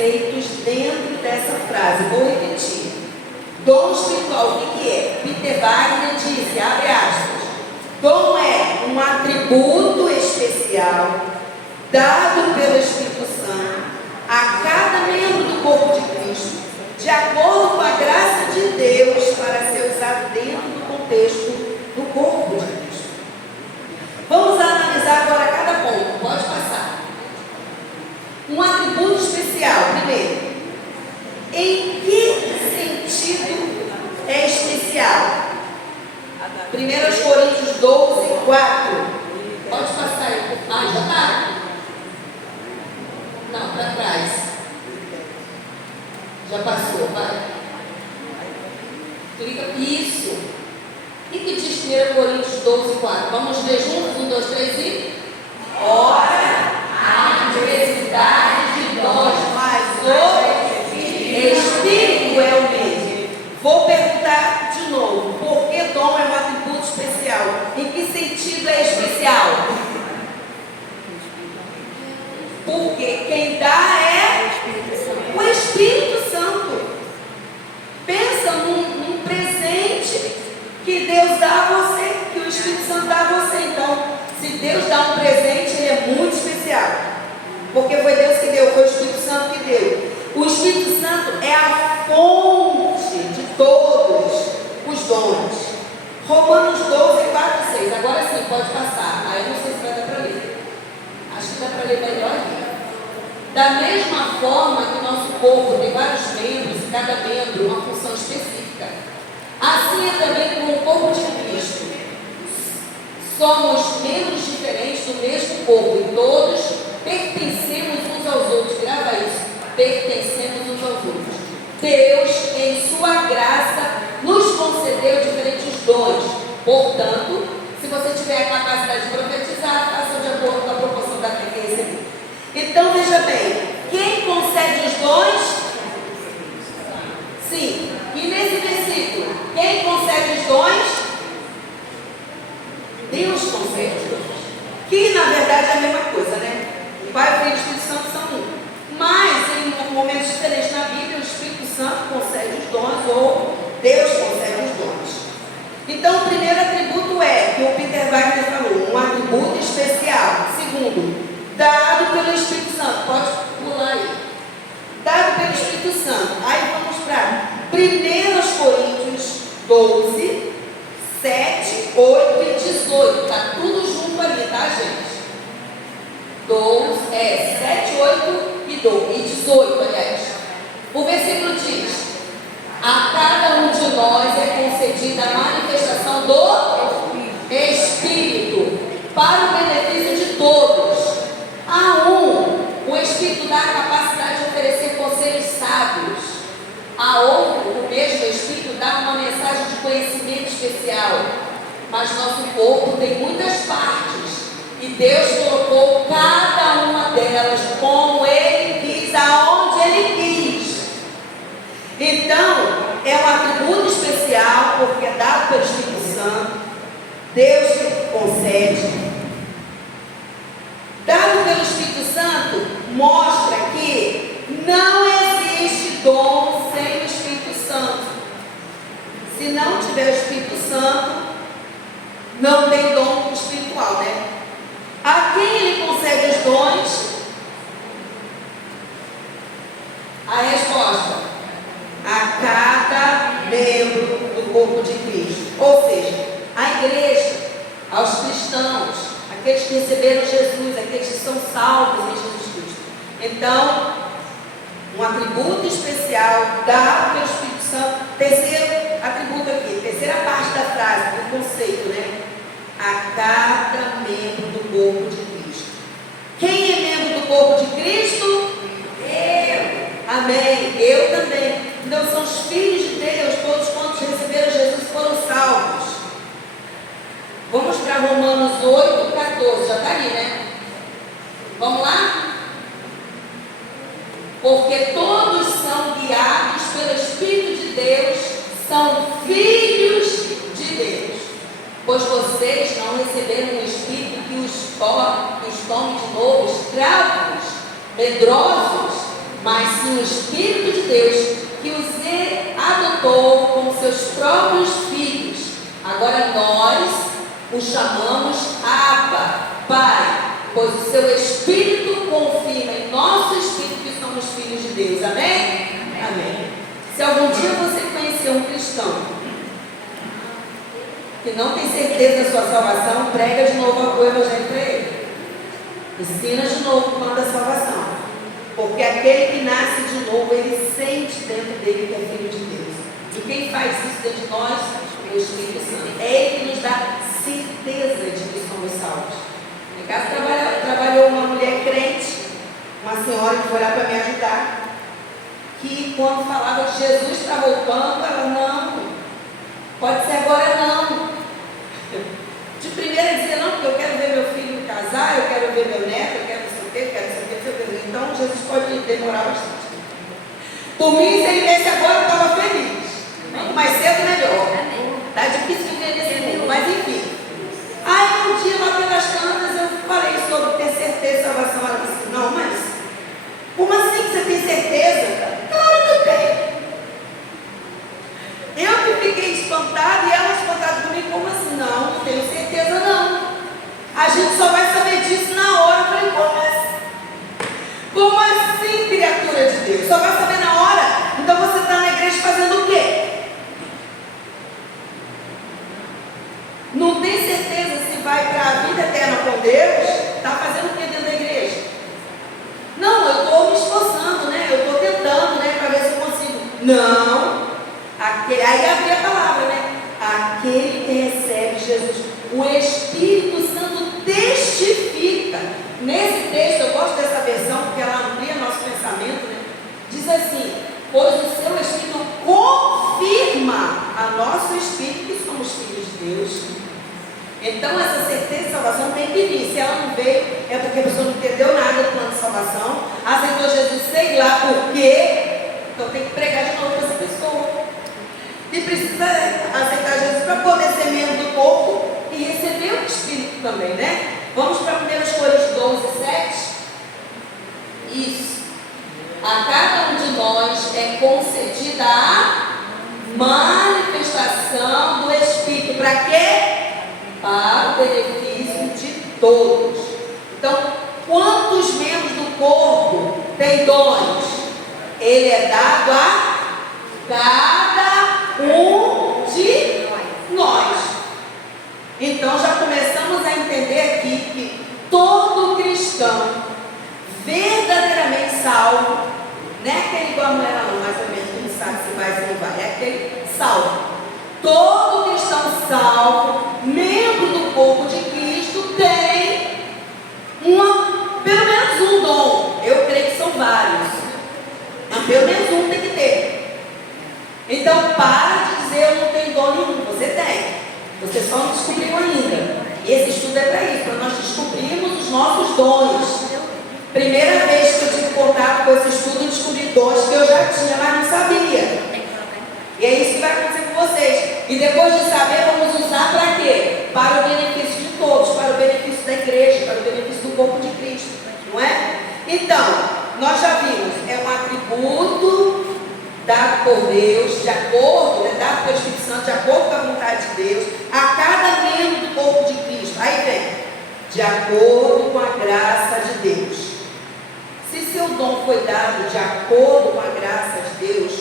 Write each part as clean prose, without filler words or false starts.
conceitos dentro dessa frase. Vou repetir. Dom espiritual, o que é? Peter Wagner disse, abre aspas, dom é um atributo especial dado pelo Espírito Santo a cada membro do corpo de Cristo, de acordo com a graça de Deus, para ser usado dentro do contexto do corpo de Cristo. Vamos analisar agora cada ponto. Pode passar. Um atributo especial. Primeiro, em que sentido é especial? 1 Coríntios 12, 4. Pode passar aí. Ah, já está? Não, para trás. Já passou, vai. Clica. Isso. O que diz 1 Coríntios 12, 4? Vamos ver juntos? 1, 2, 3 e... Ora, há diversidade de dons, mas o Espírito é o mesmo. Vou perguntar de novo. Por que dom é um atributo especial? Em que sentido é especial? Porque quem dá é o Espírito Santo. Pensa num presente que Deus dá a você, que o Espírito Santo dá a você. Então, se Deus dá um presente, ele é muito especial. Porque foi Deus que deu, foi o Espírito Santo que deu. O Espírito Santo é a fonte de todos os dons. Romanos 12, 4 e 6. Agora sim, pode passar. Aí não sei se vai dar para ler. Acho que dá para ler melhor aqui. Da mesma forma que o nosso corpo tem vários membros e cada membro uma função específica, assim é também com o corpo de Cristo. Somos membros diferentes do mesmo corpo e todos pertencemos uns aos outros. Grava isso. Pertencemos uns aos outros. Deus, em sua graça, nos concedeu diferentes dons. Portanto, se você tiver a capacidade de profetizar, faça de acordo com a proporção da fé que recebeu. Então, veja bem, quem concede os dons? Sim. E nesse versículo, quem concede os dons? Deus concede os dons. Que, na verdade, é a mesma coisa, né? O Pai, o Filho e o Espírito Santo são um. Mas, em momentos diferentes na Bíblia, o Espírito Santo concede os dons ou Deus concede os dons. Então, o primeiro atributo é, que o Peter Wagner falou, um atributo especial. Segundo, dado pelo Espírito Santo. Pode pular aí. Dado pelo Espírito Santo. Aí vamos para 1 Coríntios 12, 7, 8 e 18. Está tudo junto ali, tá, gente? 7, 8 e 18, aliás. O versículo diz: a cada um de nós é concedida a manifestação do Espírito para o benefício de todos. A um, o Espírito dá a capacidade de oferecer conselhos sábios. A outro, o mesmo Espírito dá uma mensagem de conhecimento especial. Mas nosso corpo tem muitas partes e Deus colocou cada uma delas como Ele quis, aonde Ele quis. Então, é um atributo especial porque é dado pelo Espírito Santo. Deus concede. Dado pelo Espírito Santo, mostra que não existe dom sem o Espírito Santo. Se não tiver o Espírito Santo, não tem dom espiritual, né? A quem ele concede os dons? A resposta: a cada membro do corpo de Cristo. Ou seja, a igreja, aos cristãos, aqueles que receberam Jesus, aqueles que são salvos em Jesus Cristo. Então, um atributo especial dado pelo Espírito Santo. Terceiro atributo aqui, terceira parte da frase, do conceito, né? A cada membro do corpo de Cristo. Quem é membro do corpo de Cristo? Eu. Amém. Eu também. Então são os filhos de Deus, todos quantos receberam Jesus foram salvos. Vamos para Romanos 8, 14. Já está ali, né? Vamos lá? Porque todos são guiados pelo Espírito de Deus, são filhos de Deus. Pois vocês não receberam um Espírito que os tome de novo escravos, medrosos, mas sim o Espírito de Deus que os adotou como seus próprios filhos. Agora nós o chamamos Abba, Pai, pois o seu Espírito confirma em nosso Espírito que somos filhos de Deus. Amém? Amém. Se algum dia você conhecer um cristão que não tem certeza da sua salvação, prega de novo o Evangelho para ele. Ensina de novo o plano da salvação. Porque aquele que nasce de novo, ele sente dentro dele que é filho de Deus. E quem faz isso dentro de nós é o Espírito Santo. É ele que nos dá certeza de que somos salvos. Em casa trabalhou uma mulher crente, uma senhora que foi lá para me ajudar, que quando falava que Jesus está voltando, ela não, pode ser agora não. De primeira dizia, não, porque eu quero ver meu filho casar, eu quero ver meu neto, eu quero não sei o quê, eu quero não sei o quê. Então Jesus pode demorar bastante. Por mim, se ele viesse agora, eu estava feliz. Quanto mais cedo, melhor. Está difícil viver nesse mundo, mas enfim. Aí um dia lá pelas tantas eu falei sobre ter certeza de salvação. Ela disse, não, mas como assim que você tem certeza? Claro que eu tenho. Eu que fiquei espantada e ela espantada comigo, como assim? Não, não tenho certeza não. A gente só vai saber disso na hora. Eu falei, como assim? Como assim, criatura de Deus? Só vai saber na hora? Então você está na igreja fazendo o quê? Não tem certeza se vai para a vida eterna com Deus? Está fazendo o que dentro da igreja? Não, eu estou me esforçando, né? Eu estou tentando, né? Para ver se eu consigo. Não. Aí abre a palavra, né? Aquele que recebe Jesus, o Espírito Santo testifica. Nesse texto, eu gosto dessa versão, porque ela amplia nosso pensamento, né? Diz assim, pois o seu Espírito confirma a nosso Espírito que somos filhos de Deus. Então, essa certeza de salvação tem que vir. Se ela não veio, é porque a pessoa não entendeu nada do plano de salvação, aceitou Jesus, sei lá por quê. Então, tem que pregar de novo para essa pessoa. E precisa aceitar Jesus para poder ser membro do corpo e receber o Espírito também, né? Vamos para 1 Coríntios 12, 7. Isso. A cada um de nós é concedida a manifestação do Espírito. Para quê? Para o benefício de todos. Então, quantos membros do corpo têm dons? Ele é dado a cada um de nós. Então já começamos a entender aqui que todo cristão verdadeiramente salvo, não é aquele igual a mulher não, mais ou menos, que não sabe se vai, se não vai, é aquele salvo. Todo cristão salvo, membro do corpo de Cristo, tem pelo menos um dom. Eu creio que são vários, mas pelo menos um tem que ter. Então para de dizer eu não tenho dom nenhum, você tem. Você só não descobriu ainda. E esse estudo é para isso, para nós descobrirmos os nossos dons. Primeira vez que eu tive contato com esse estudo, eu descobri dons que eu já tinha, mas não sabia. E é isso que vai acontecer com vocês. E depois de saber, vamos usar para quê? Para o benefício de todos, para o benefício da igreja, para o benefício do corpo de Cristo. Não é? Então, nós já vimos, é um atributo dado por Deus, de acordo, dado pelo Espírito Santo, de acordo com a vontade de Deus, a cada membro do corpo de Cristo. Aí vem, de acordo com a graça de Deus. Se seu dom foi dado de acordo com a graça de Deus,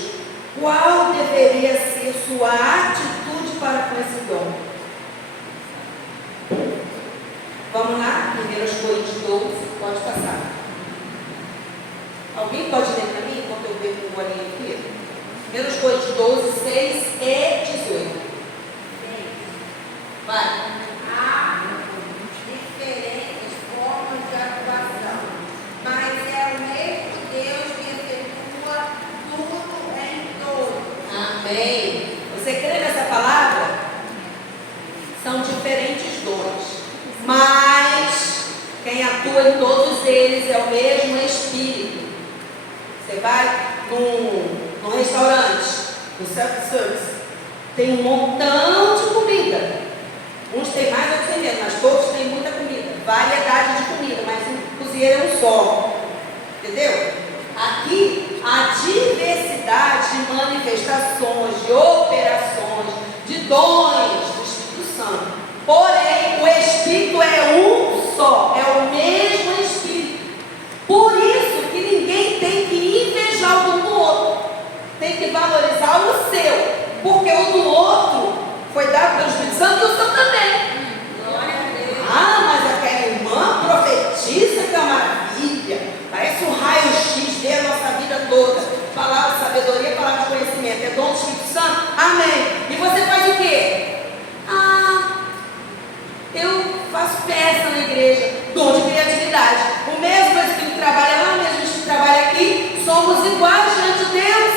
qual deveria ser sua atitude para com esse dom? Vamos lá, 1 Coríntios 12, pode passar. Alguém pode ler para mim, enquanto eu vejo o bolinho aqui? 1 Coríntios 12, 6 e 18. Vai. Há diferentes formas de atuação, mas é o mesmo Deus que efetua tudo em todos. Amém. Você crê nessa palavra? São diferentes dons, mas quem atua em todos eles é o mesmo Espírito. Você vai num restaurante, no self-service, tem um montão de comida. Uns têm mais, outros têm menos, mas todos têm muita comida, variedade de comida, mas um cozinheiro é um só. Entendeu? Aqui, a diversidade de manifestações, de operações, de dons do Espírito Santo. Porém, o Espírito é um só, é o mesmo Espírito. Por isso que ninguém tem que invejar o do outro. Tem que valorizar o seu. Porque o do outro foi dado pelo Espírito Santo e o seu também. Ah, mas aquela irmã profetiza que é uma maravilha. Parece um raio-x da nossa vida toda. Palavra de sabedoria, palavra de conhecimento. É dom do Espírito Santo? Amém. E você faz o quê? Eu faço peça na igreja. Dom de criatividade. O mesmo Espírito que trabalha lá, o mesmo Espírito que trabalha aqui. Somos iguais diante de Deus.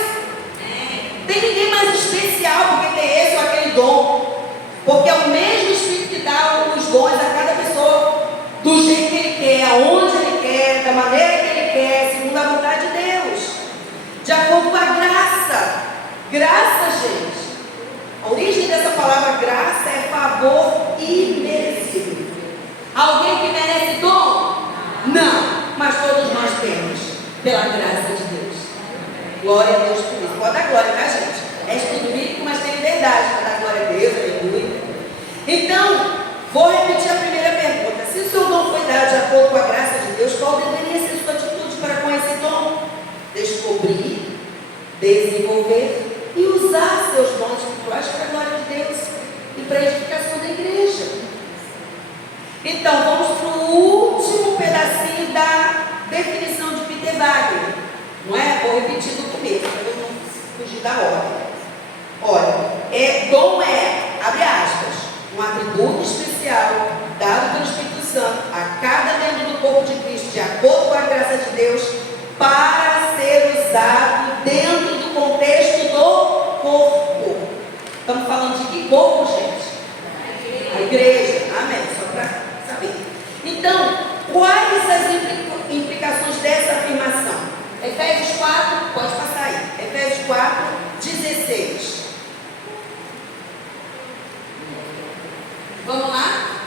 Tem ninguém mais especial porque tem esse ou aquele dom. Porque é o mesmo Espírito que dá os dons a cada pessoa, do jeito que ele quer, aonde ele quer, da maneira que ele quer, segundo a vontade de Deus, de acordo com a graça. Graça, gente. A origem dessa palavra graça é favor imerecido. Alguém que merece dom? Não, mas todos nós temos, pela graça de Deus. Glória a Deus por isso. Pode dar glória, tá, gente? É estudo bíblico, mas tem verdade para dar glória a Deus, aleluia. Então, vou repetir a primeira pergunta. Se o seu dom foi dado de acordo com a graça de Deus, qual deveria ser a sua atitude para com esse dom? Descobrir, desenvolver e usar seus dons espirituais para a glória de Deus e para a edificação da igreja. Então, vamos para o último pedacinho da definição de Peter Wagner. Não é? Vou repetir do começo, para eu não fugir da ordem. Olha, dom abre aspas, um atributo especial dado pelo Espírito Santo a cada membro do corpo de Cristo, de acordo com a graça de Deus, para ser usado dentro do contexto do corpo. Estamos falando de que corpo, gente? A igreja. Amém. Só para saber. Então, quais as implicações dessa afirmação? Efésios 4, pode passar aí. Efésios 4, 16. Vamos lá?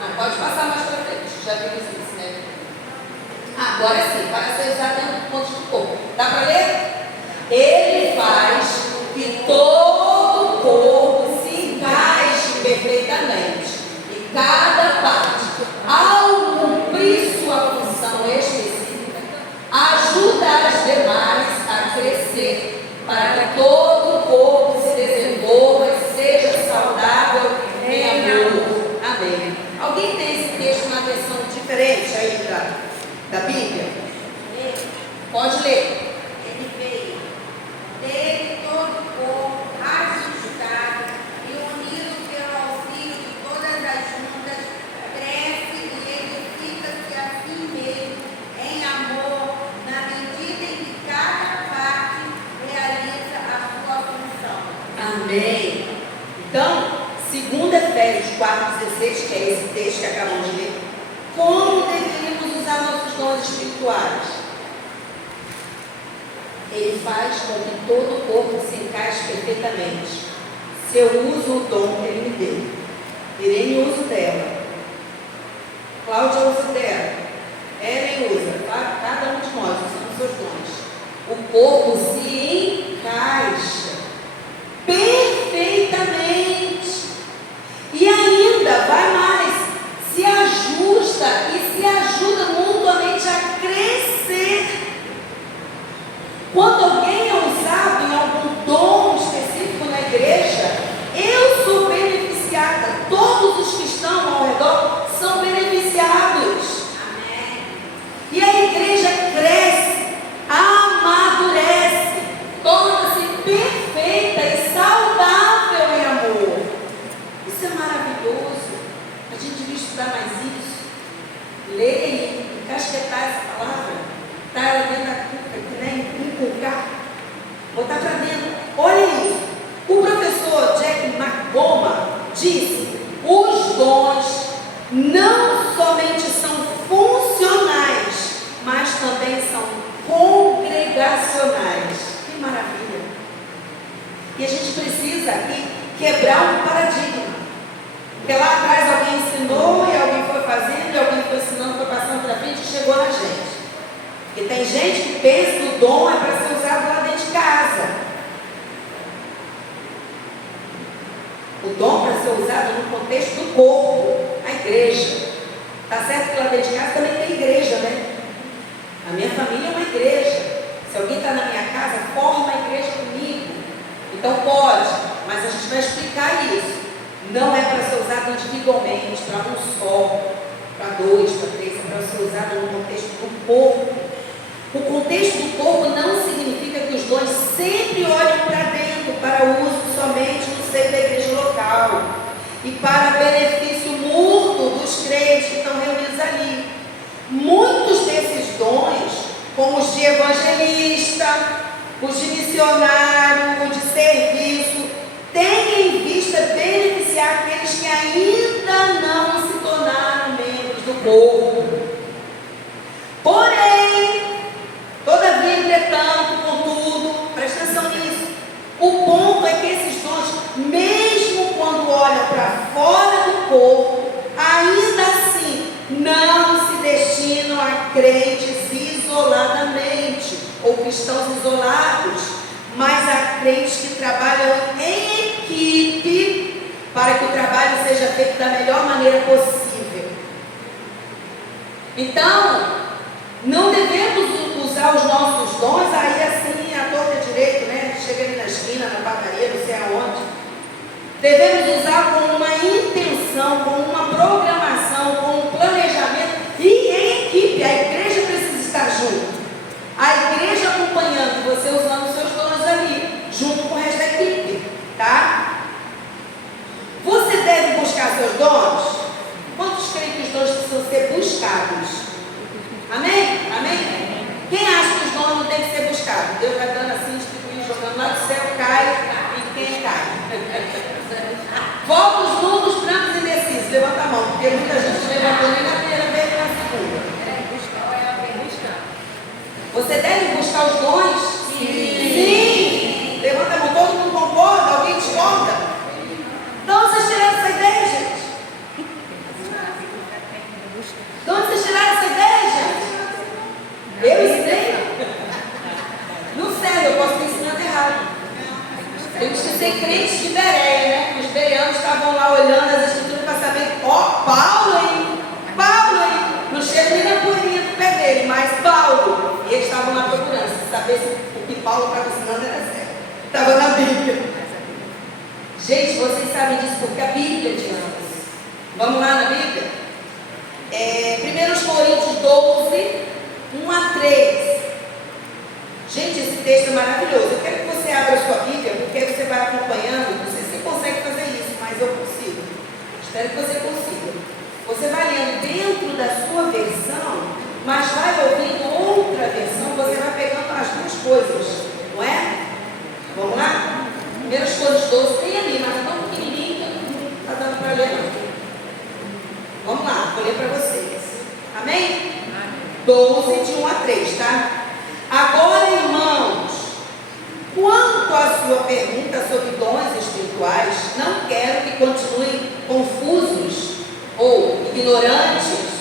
Não, pode passar mais para frente. Já vimos isso, né? Agora sim, para ser usado dentro do ponto do corpo. Dá para ler? Ele faz que todo o corpo se encaixe perfeitamente. E cada parte, ao cumprir sua função específica, ajuda as demais a crescer, para que todo o corpo se desenvolva e seja saudável em amor. Amém. Alguém tem esse texto numa versão diferente aí da Bíblia? Pode ler. Ele veio dele todo o corpo ajustado e unido pelo auxílio de todas as juntas, cresce e edifica-se a si mesmo em amor, na medida em que cada parte realiza a sua função. Amém. Então, segundo Efésios 4,16, que é esse texto que acabamos de ler, como deveríamos usar nossos dons espirituais? Ele faz com que todo o corpo se encaixe perfeitamente. Se eu uso o dom que ele me deu, Irene usa o dela, Cláudia usa o dela, Ellen usa, tá? Cada um de nós usamos seus dons. O corpo se encaixa perfeitamente. E ainda, vai mais, se ajusta e se ajuda mutuamente a crescer. Quando alguém é usado em algum dom específico na igreja, eu sou beneficiada. Todos os que estão ao redor são beneficiados. Amém. E a igreja cresce, amadurece, torna-se perfeita e saudável em amor. Porque tem gente que pensa que o dom é para ser usado lá dentro de casa. O dom para ser usado no contexto do corpo, a igreja. Está certo que lá dentro de casa também tem igreja, né? A minha família é uma igreja. Se alguém está na minha casa, forma a igreja comigo. Então pode, mas a gente vai explicar isso. Não é para ser usado individualmente, para um só, para dois, para três, é para ser usado no contexto do corpo. O contexto do corpo não significa que os dons sempre olhem para dentro, para uso somente no seio da igreja local e para benefício mútuo dos crentes que estão reunidos ali. Muitos desses dons, como os de evangelista, os de missionário, os de serviço, têm em vista beneficiar aqueles que ainda não se tornaram membros do corpo. Porém, todavia, entretanto, contudo, presta atenção nisso, o ponto é que esses dons, mesmo quando olham para fora do corpo, ainda assim não se destinam a crentes isoladamente, ou cristãos isolados, mas a crentes que trabalham em equipe para que o trabalho seja feito da melhor maneira possível. Então, não devemos usar os nossos dons aí assim, à torta direito, né? Chega ali na esquina, na padaria, não sei aonde. Devemos usar com uma intenção, com uma programação, com um planejamento e em equipe. A igreja precisa estar junto. A igreja acompanhando você usando os seus dons ali, junto com o resto da equipe, tá? Você deve buscar seus dons? Quantos creem que os dons precisam ser buscados? Amém? Amém? Quem acha que os dons não têm que ser buscados? Deus vai dando assim, distribuindo, jogando lá do céu, cai, e quem cai? Volta os números brancos e indecisos. Levanta a mão, porque muita gente levantou nem na primeira vez nem na segunda. Você deve buscar os dons? Sim. Sim. Levanta a mão, todo mundo concorda? Alguém discorda? De onde vocês tiraram essa ideia, gente? De onde vocês tiraram essa ideia, gente? Eu ensinei? Não sério, eu posso ter ensinado errado. Eu esqueci crentes de Bereia, né? Os bereanos estavam lá olhando as escrituras para saber, ó, Paulo, hein? Paulo, hein? Não chega nem na poeirinha do pé dele, mas Paulo. E eles estavam lá procurando, saber se o que Paulo estava ensinando era certo. Estava na Bíblia. Gente, vocês sabem disso porque a Bíblia diz isso. Vamos lá na Bíblia? 1 Coríntios 12, 1 a 3. Gente, esse texto é maravilhoso. Eu quero que você abra a sua Bíblia, porque você vai acompanhando. Não sei se você consegue fazer isso, mas eu consigo. Espero que você consiga. Você vai lendo dentro da sua versão, mas vai ouvindo outra versão, você vai pegando as duas coisas, não é? Vamos lá? 1 Coríntios 12, tem ali, mas é tão pequenininho, não está dando para ler não. Vamos lá, vou ler para vocês. Amém? 12, de 1 a 3, tá? Agora, irmãos, quanto à sua pergunta sobre dons espirituais, não quero que continuem confusos ou ignorantes.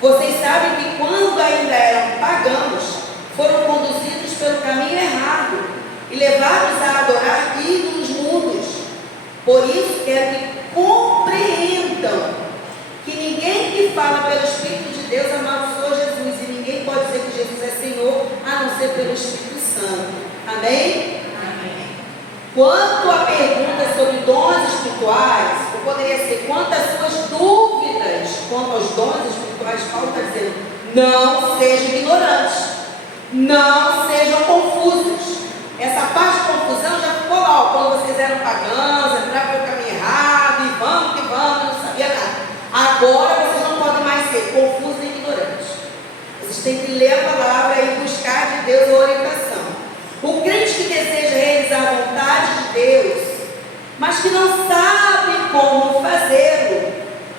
Vocês sabem que quando ainda eram pagãos, foram conduzidos pelo caminho errado e levados a adorar ídolos mudos. Por isso quero que compreendam que ninguém que fala pelo Espírito de Deus amaldiçoa Jesus, e ninguém pode dizer que Jesus é Senhor a não ser pelo Espírito Santo. Amém? Amém. Quanto à pergunta sobre dons espirituais, ou poderia ser quanto às suas dúvidas quanto aos dons espirituais, Paulo está dizendo, não sejam ignorantes, não sejam confusos. Essa parte de confusão já ficou lá, ó, quando vocês eram pagãos, entraram pelo caminho errado, e vamos que vamos, não sabia nada. Agora vocês não podem mais ser confusos nem ignorantes. Vocês têm que ler a palavra e buscar de Deus a orientação. O crente que deseja realizar a vontade de Deus, mas que não sabe como fazê-lo,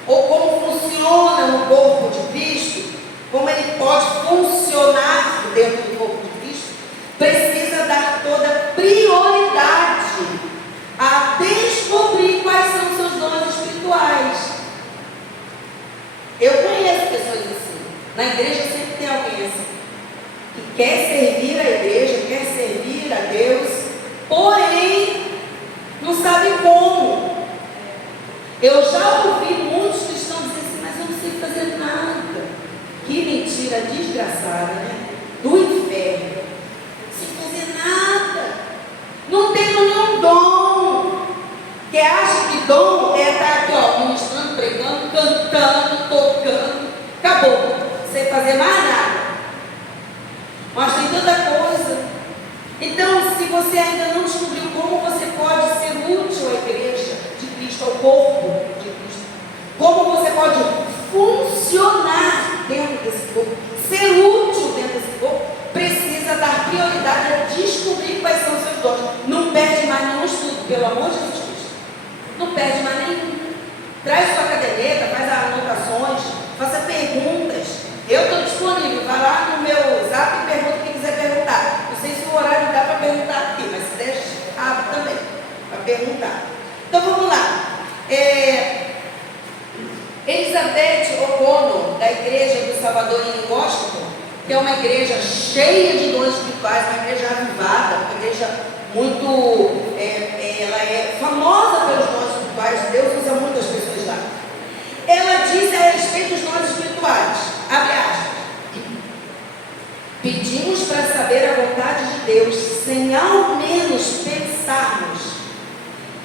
ou como funciona no corpo de Cristo, como ele pode funcionar dentro do corpo de Cristo, precisa dar toda prioridade a descobrir quais são os seus dons espirituais. Eu conheço pessoas assim. Na igreja sempre tem alguém assim. que quer servir a igreja, quer servir a Deus, porém não sabe como. Eu já ouvi muitos cristãos dizer assim, mas eu não sei fazer nada. Que mentira desgraçada, né? Do inferno. Sem fazer nada. Não tenho nenhum dom. Que acha que dom é estar aqui, ó, ministrando, pregando, cantando, tocando. Acabou. Sem fazer mais nada. Mas tem tanta coisa. Então, se você ainda não descobriu como você pode ser útil à igreja de Cristo, ao corpo de Cristo, como você pode funcionar dentro desse corpo, ser útil dentro desse corpo, precisa dar prioridade a descobrir quais são os seus dons. Não perde mais nenhum estudo, pelo amor de Jesus Cristo. Não perde mais nenhum. Traz sua caderneta, faz anotações, faça perguntas. Eu estou disponível, vai lá no meu zap e pergunta o que quiser perguntar. Não sei se o horário dá para perguntar aqui, mas se der, abre também para perguntar. Então vamos lá. Elizabeth O'Connor, da Igreja do Salvador em Washington, que é uma igreja cheia de dons espirituais, uma igreja avivada, uma igreja muito, ela é famosa pelos dons espirituais, Deus usa muitas pessoas lá. Ela diz a respeito dos dons espirituais, abre aspas, pedimos para saber a vontade de Deus, sem ao menos pensarmos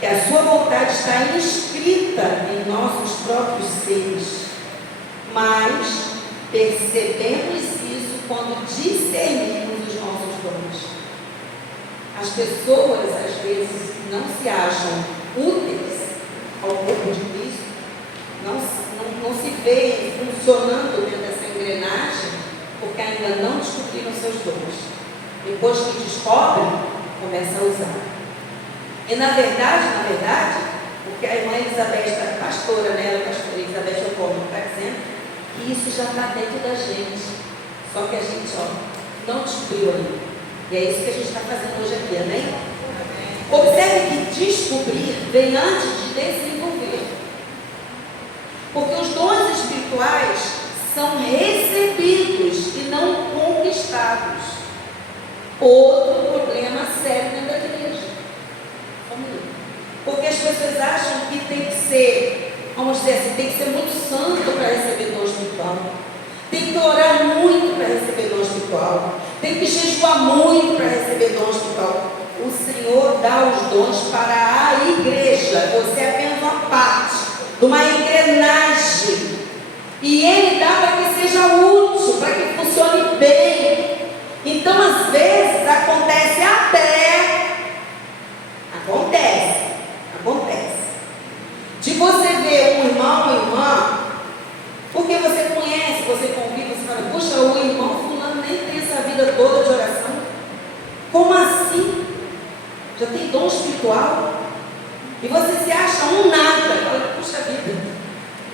que a sua vontade está inscrita em nossos próprios seres, mas percebemos isso quando discernimos os nossos dons. As pessoas, às vezes, não se acham úteis ao corpo de Cristo, não se veem funcionando dentro dessa engrenagem, porque ainda não descobriram seus dons. Depois que descobrem, começam a usar. E na verdade, porque a irmã Elizabeth, pastora, né, a pastora Elizabeth O'Connor, está dizendo que isso já está dentro da gente. Só que a gente, não descobriu ainda. E é isso que a gente está fazendo hoje aqui, amém? Observe que descobrir vem antes de desenvolver. Porque os dons espirituais são recebidos e não conquistados. Outro problema sério dentro da igreja. Porque as pessoas acham que tem que ser, vamos dizer assim, tem que ser muito santo para receber dom espiritual. Tem que orar muito para receber dom espiritual. Tem que jejuar muito para receber dom espiritual. O Senhor dá os dons para a igreja. Você é apenas uma parte de uma engrenagem. E Ele dá para que seja útil, para que funcione bem. Então, às vezes, acontece de você ver um irmão ou irmã, porque você conhece, você convive, você fala, puxa, o irmão fulano nem tem essa vida toda de oração. Como assim? Já tem dom espiritual? E você se acha um nada. Fala, puxa vida,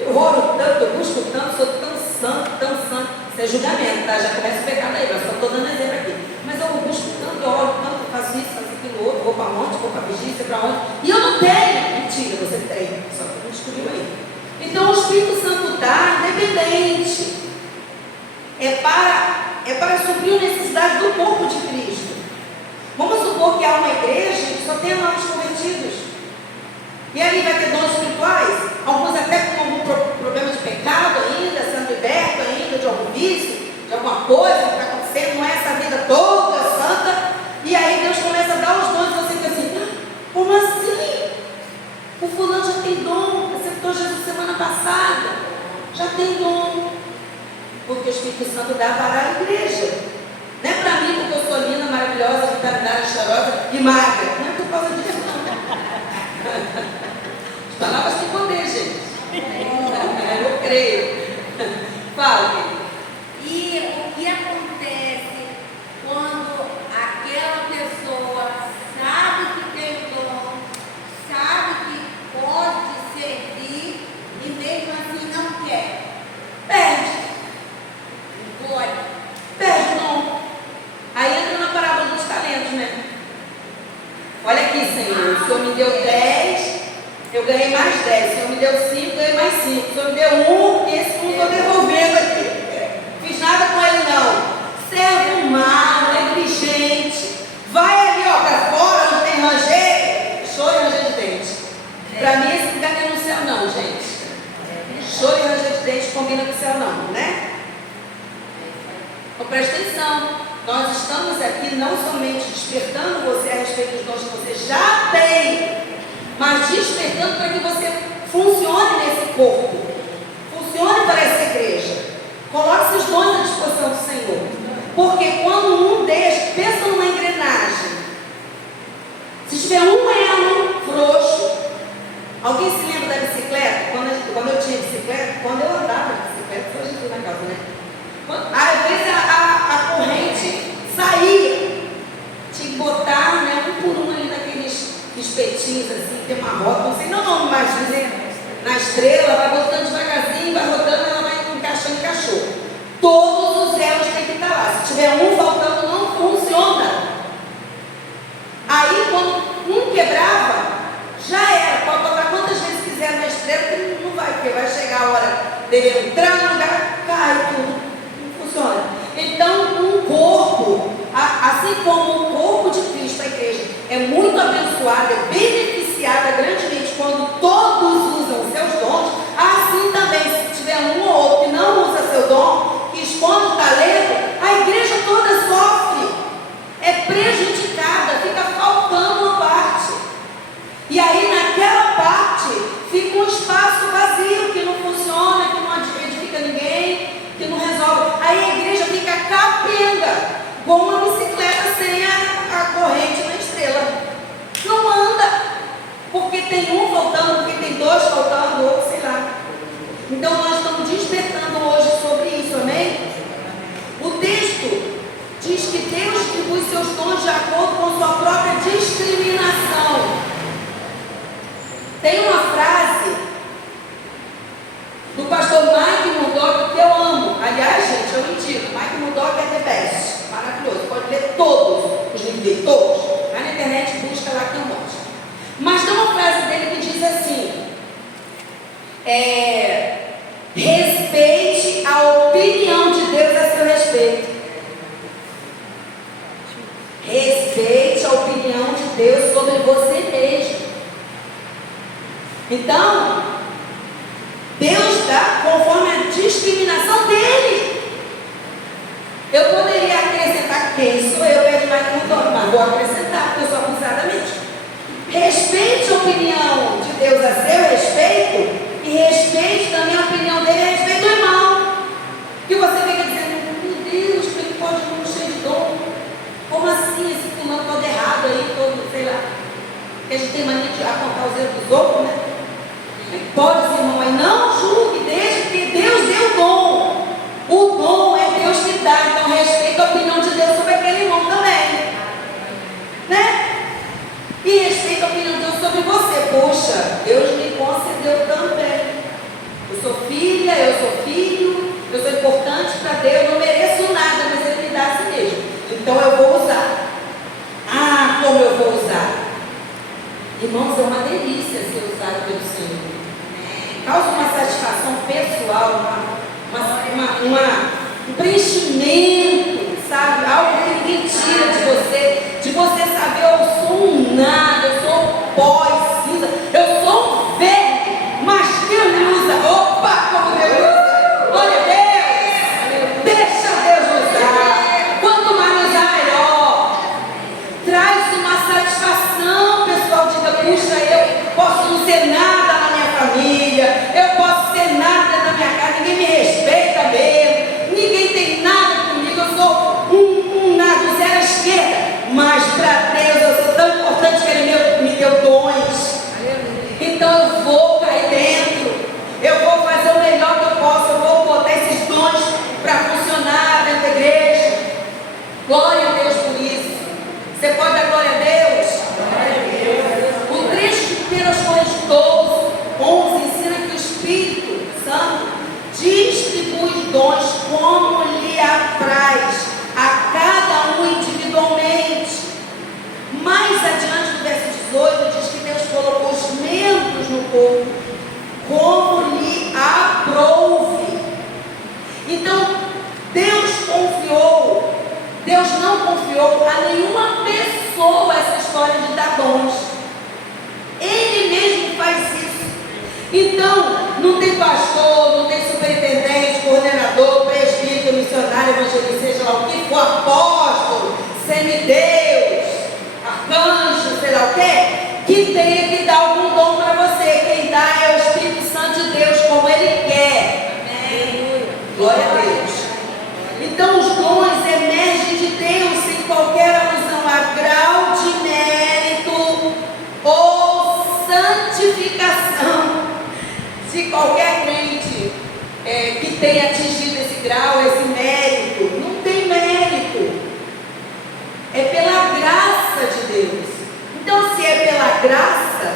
eu oro tanto, eu busco tanto, sou tão santo, tão santo. Isso é julgamento, tá? Já começa o pecado aí, mas só estou dando exemplo aqui. Mas eu busco tanto, eu oro tanto, faço isso, faço aquilo outro, vou para onde, vou para a vigília, para onde. E eu não tenho. Mentira, você tem. Só que não descobriu aí. Então o Espírito Santo dá independente. É para suprir a necessidade do corpo de Cristo. Vamos supor que há uma igreja que só tem novos convertidos. E ali vai ter dons espirituais, alguns até com algum problema de pecado ainda, sendo liberto ainda de algum vício, de alguma coisa que está acontecendo, não é essa vida toda santa. E aí Deus começa a dar os dons e você fica assim, como assim? O fulano já tem dom, acertou Jesus semana passada, já tem dom. Porque o Espírito Santo dá para a igreja. Não é para mim porque eu sou linda, maravilhosa, vitalidade, cheirosa e magra. Não é por causa disso, não. As palavras têm poder, gente. Eu creio. Fala, querido. E o que acontece quando aquela pessoa sabe que tem dom, sabe que pode servir e mesmo assim não quer? Perde. Glória. Perde o dom. Aí entra na parábola dos talentos, né? Olha aqui, Senhor. O Senhor me deu 10, eu ganhei mais 10. O Senhor me deu 5, ganhei mais 5. O Senhor me deu 1, e esse 1 estou devolvendo aqui. Fiz nada com ele, não. Servo mais. combina com o céu não, né? Então presta atenção, nós estamos aqui não somente despertando você a respeito dos dons que você já tem, mas despertando para que você funcione nesse corpo, funcione para essa igreja. Coloque seus dons à disposição do Senhor, porque quando um deixa, pensa numa engrenagem, se tiver um elo frouxo, alguém se lembra da bicicleta? Quando eu tinha bicicleta, quando eu andava de bicicleta, foi Jesus na casa, né? Às vezes a corrente saía, tinha que botar, né, um por um ali naqueles espetinhos assim, tem uma roda, não sei não nome mais, né? Na estrela, vai botando devagarzinho, vai rodando, ela vai encaixou. Todos os elos têm que estar lá. Se tiver um faltando, não funciona. Aí quando um quebrava, já era, pode botar quantas vezes quiser na estrela, que não vai, porque vai chegar a hora dele entrar no lugar, cai tudo. Funciona. Então, um corpo, assim como o corpo de Cristo, a igreja, é muito abençoada, é beneficiada grandemente quando todos usam seus dons, assim também, se tiver um ou outro que não usa seu dom, que esconde o talento, a igreja toda sofre, é prejudicada, fica faltando uma parte. E aí, naquela parte, fica um espaço vazio, que não funciona, que não edifica ninguém, que não resolve. Aí a igreja fica capenga, como uma bicicleta sem a corrente na estrela. Não anda, porque tem um faltando, porque tem dois faltando, ou sei lá. Então nós estamos despertando hoje sobre isso, amém? O texto diz que Deus distribui seus dons de acordo com sua própria discriminação. Tem uma frase do pastor Mike Murdock que eu amo. Aliás, gente, eu indico. Mike Murdock é the best. Maravilhoso. Pode ler todos os livros dele, todos. Vai na internet, busca lá que eu mostro. Mas tem uma frase dele que diz assim: respeite a opinião de Deus a seu respeito. Respeite a opinião de Deus sobre você mesmo. Então, Deus dá conforme a discriminação dele. Eu poderia acrescentar quem sou eu, mas vou acrescentar, porque eu sou acusadamente. Respeite a opinião de Deus a seu respeito e respeite também a opinião dele a respeito do irmão. Que você fica dizendo, meu Deus, como ele pode ir cheio de dom? Como assim esse fulano todo errado aí, todo, sei lá. Que a gente tem mania de apontar os erros dos outros, né? Pode ser, irmão, mas não julgue, deixe, porque Deus deu o dom. O dom é Deus que dá, então respeita a opinião de Deus sobre aquele irmão também. Né? E respeita a opinião de Deus sobre você. Poxa, Deus me concedeu também. Eu sou filha, eu sou filho, eu sou importante para Deus, eu não mereço nada, mas Ele me dá a si mesmo. Então eu vou usar. Ah, como eu vou usar? Irmãos, é uma delícia ser usado pelo Senhor. Causa uma satisfação pessoal, um preenchimento, sabe? Algo que ninguém tira de você saber, eu sou um nada, eu sou pó e cinza, eu sou um verde, mas Deus me usa. Opa, como Deus usa! Glória a Deus! Deixa Deus usar. Quanto mais usar, melhor. Traz uma satisfação, pessoal. Diga, puxa, eu posso não ser nada na minha família, eu posso ser nada na minha casa, ninguém me respeita mesmo, ninguém tem nada comigo, eu sou um nada, zero à esquerda, mas para Deus eu sou tão importante que Ele me deu dons. Então eu vou cair dentro, eu vou fazer o melhor que eu posso, eu vou botar esses dons para funcionar dentro da igreja. Glória a Deus por isso. Você pode dar glória a Deus? Glória a Deus. O trecho de 1 Coríntios 11 ensina que o Espírito Santo distribui dons como lhe apraz a cada um individualmente. Mais adiante no verso 18 diz que Deus colocou os membros no corpo como lhe aprouve. Então Deus não confiou a nenhuma pessoa essa história de dar dons. Ele mesmo faz isso. Então, não tem pastor, não tem superintendente, evangelista, seja lá o que for, apóstolo, semideus, arcanjo, sei lá o que tenha que dar algum dom para você. Quem dá é o Espírito Santo de Deus, como Ele quer. Amém. Glória a Deus. Então os dons emergem de Deus sem qualquer alusão a grau de mérito ou santificação de qualquer crente que tenha atingido esse grau, esse mérito. Não tem mérito. É pela graça de Deus. Então, se é pela graça,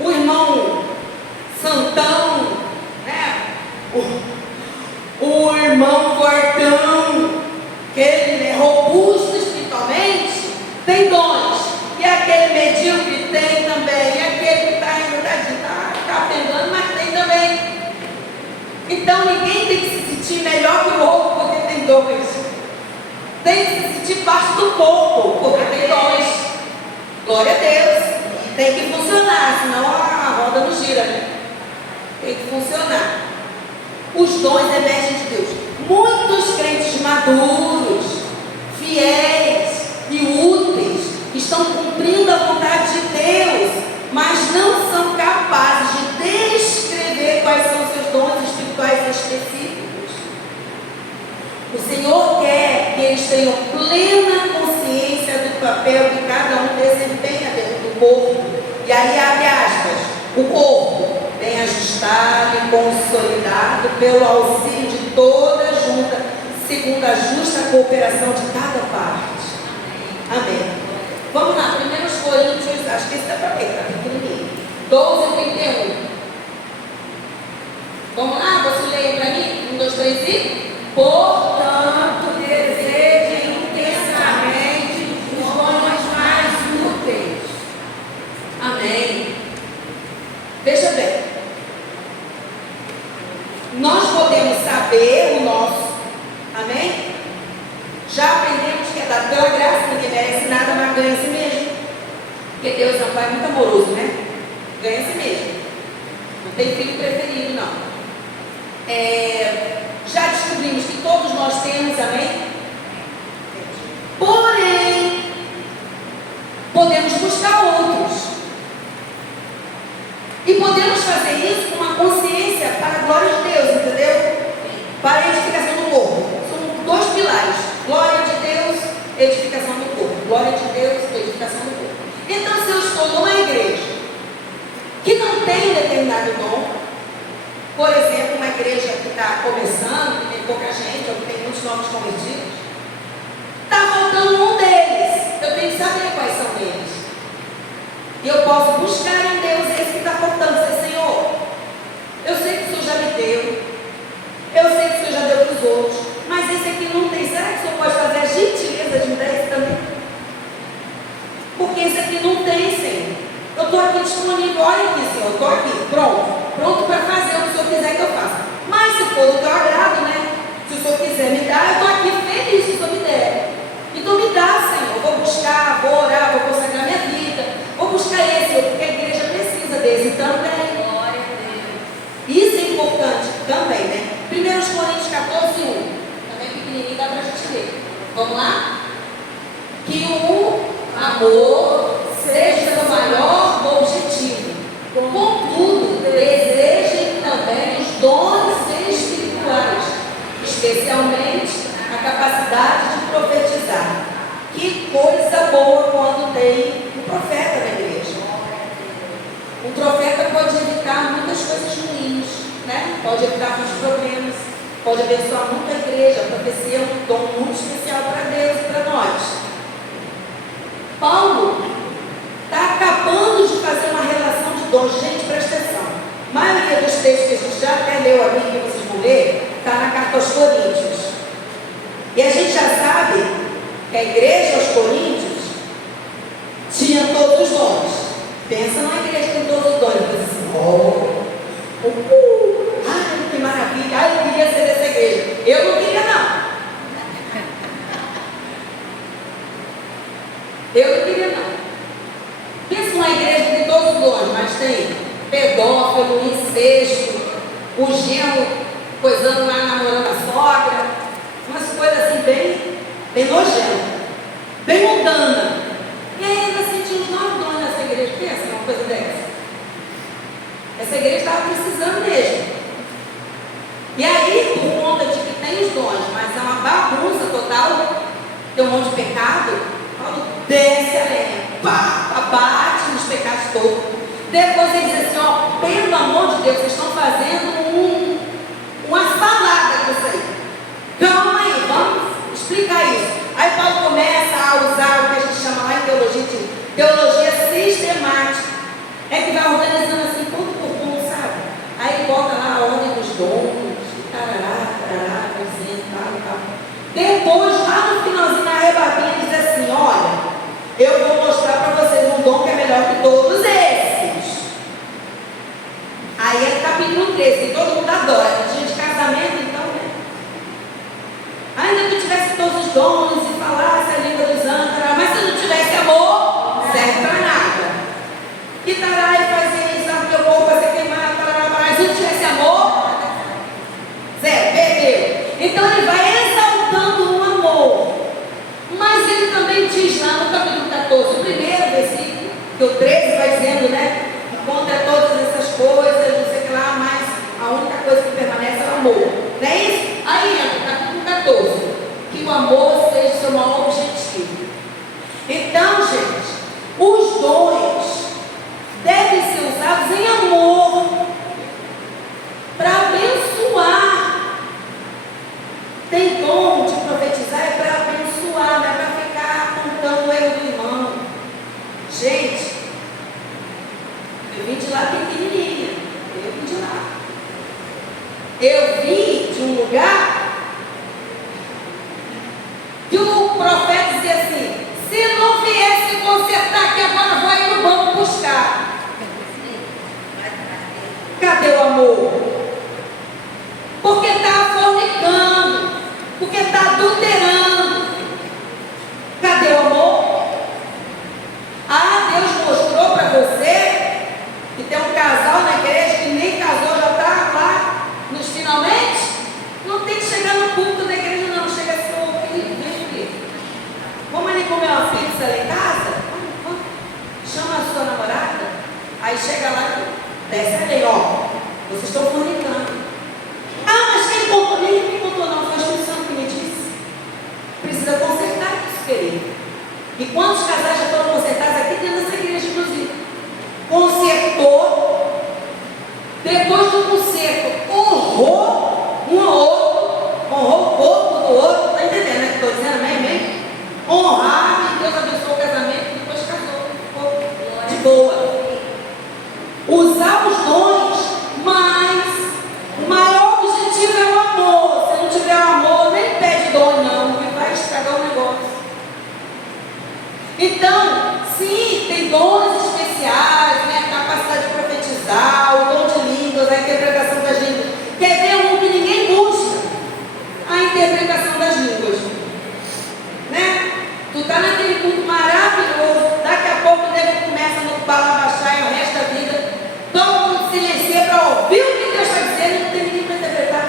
o irmão Santão, né? O irmão fortão, que ele é robusto espiritualmente, tem dons. E aquele medíocre tem também. E aquele que está ainda capengando, mas tem também. Então ninguém tem que se sentir melhor que o outro porque tem dons. Tem que se sentir parte do corpo porque tem dons. Glória a Deus. E tem que funcionar, senão a roda não gira, né? Tem que funcionar. Os dons emergem de Deus. Muitos crentes maduros, fiéis e úteis estão cumprindo a vontade de Deus, mas não são capazes de descrever quais são os seus dons espirituais específicos. O Senhor quer que eles tenham plena consciência do papel que cada um desempenha dentro do corpo. E aí abre aspas, o corpo bem ajustado e consolidado pelo auxílio de toda a junta, segundo a justa cooperação de cada parte. Amém. Vamos lá, 1 Coríntios, acho que esse dá para ver, está pequenininho. 12:31. Vamos lá, você lê para mim? 1, 2, 3 e... Portanto, desejem intensamente os dons mais úteis. Amém. Veja bem, nós podemos saber o nosso, amém? Já aprendemos que é dado pela graça, ninguém merece nada, mas ganha a si mesmo. Porque Deus é um Pai muito amoroso, né? Ganha a si mesmo. Não tem filho preferido, não. Já descobrimos que todos nós temos, amém? Porém, podemos buscar outros. E podemos fazer isso com uma consciência para a glória de Deus, entendeu? Para a edificação do corpo. São dois pilares. Glória de Deus, edificação do corpo. Glória de Deus, edificação do corpo. Então, se eu estou numa igreja que não tem determinado dom, por exemplo, uma igreja que está começando, que tem pouca gente, ou que tem muitos novos convertidos, está faltando um deles. Eu tenho que saber quais são eles. E eu posso buscar em Deus esse que está faltando. Dizer, Senhor, eu sei que o Senhor já me deu, eu sei que o Senhor já deu para os outros, mas esse aqui não tem. Será que o Senhor pode fazer a gentileza de me dar esse também? Porque esse aqui não tem, Senhor. Eu estou aqui disponível, olha aqui, Senhor, eu estou aqui, pronto para fazer o que o Senhor quiser que eu faça. Mas se for do teu agrado, né? Se o Senhor quiser me dar, eu estou aqui feliz se o Senhor me der. Então me dá, Senhor, eu vou buscar, vou orar, vou consagrar minha vida, vou buscar esse, porque a igreja precisa desse também. Glória a Deus. Isso é importante também, né? 1 Coríntios 14:1. Também pequenininho, dá para a gente ler. Vamos lá? Que o amor seja o maior objetivo. Contudo, desejem também os dons espirituais, especialmente a capacidade de profetizar. Que coisa boa quando tem um profeta na igreja. Um profeta pode evitar muitas coisas ruins, né? Pode evitar muitos problemas, pode abençoar muito a igreja. A profecia é um dom muito especial para Deus e para nós. Paulo está acabando de fazer uma relação de dons. Gente, presta atenção. A maioria dos textos que a gente já até leu aqui, que vocês vão ler, está na carta aos Coríntios. E a gente já sabe que a igreja aos Coríntios tinha todos os dons. Pensa numa igreja que tem todos os dons. E pensa assim, ai, que maravilha, ai, eu queria ser dessa igreja. Eu não queria, não. Eu não queria, não. Pensa numa igreja que tem todos os dons, mas tem pedófilo, incesto, o genro coisando lá, namorando a sogra. Umas bem nojenta, bem mundana. E aí ainda sentiu os 9 dons nessa igreja. Pensa numa coisa dessa. Essa igreja estava precisando mesmo. E aí, por conta de que tem os dons, mas é uma bagunça total, tem um monte de pecado, Paulo desce a lenha, pá, abate nos pecados todos. Depois ele diz assim, ó, pelo amor de Deus, vocês estão fazendo uma salada com isso aí. Calma aí, vamos explicar isso. Aí Paulo começa a usar o que a gente chama lá em teologia sistemática. É que vai organizando assim, ponto por ponto, sabe? Aí bota lá a ordem dos dons, tarará, coisinha, tal. Depois, lá no finalzinho, na rebatinha, diz assim, olha, eu vou mostrar para vocês um dom que é melhor que todos esses. Aí é capítulo 13, e todo mundo adora. No dia de casamento, então, né? Ainda que tivesse todos os dons e falasse a língua dos anjos, mas se não tivesse amor, serve para nada. E tará, e fazia isso, sabe que o povo vai ser queimado, tará, se não tivesse amor, zero, perdeu. Então ele vai exaltando o amor. Mas ele também diz lá no capítulo 14, o primeiro versículo, que o 13 vai dizendo, né? Contra todas essas coisas, não sei o que lá, mas a única coisa que permanece é o amor. Não é isso? Aí entra o capítulo 14, que o amor seja o seu maior objetivo. Então, gente, os dons devem ser usados em amor para abençoar. Tem dom de profetizar é para abençoar, não é para ficar apontando o erro do irmão. Gente, eu vim de lá pequenininha. Eu vim de um lugar que o profeta dizia assim, se não viesse consertar aqui agora, vou ir no banco buscar. Cadê o amor? Porque está fornicando, porque está adulterando. Cadê o amor? Ah, Deus mostrou para você que tem um casal na igreja que nem casou, já está lá nos finalmente. Não tem que chegar no culto da igreja, não. Chega assim, ô filho, vem. Vamos ali comer uma pizza lá em casa? Vamos. Chama a sua namorada. Aí chega lá e desce a lei, ó. Vocês estão fornicando. Ah, mas quem contou? Nem me contou, não. Foi a instrução que me disse. Precisa consertar isso, querido. E quantos casais já foram consertados aqui dentro dessa igreja, inclusive? Consertou. Depois do conserto, honrou um ao outro. Honrou o corpo do outro. Está entendendo, né? Estou dizendo, amém? Honrar, e Deus abençoou o casamento e depois casou. Ficou de boa. Usar os dons, mas o maior objetivo é o amor. Se não tiver amor, nem pede dom, não, porque vai estragar o negócio. Então, sim, tem dons especiais, né? A capacidade de profetizar, o dom de línguas, a interpretação das línguas. Quer ver um que ninguém busca? A interpretação das línguas. Né? Tu está naquele culto maravilhoso, daqui a pouco o nego começa no balabachá e o resto da vida, todo mundo silencia para ouvir o que Deus está dizendo e não tem ninguém para interpretar.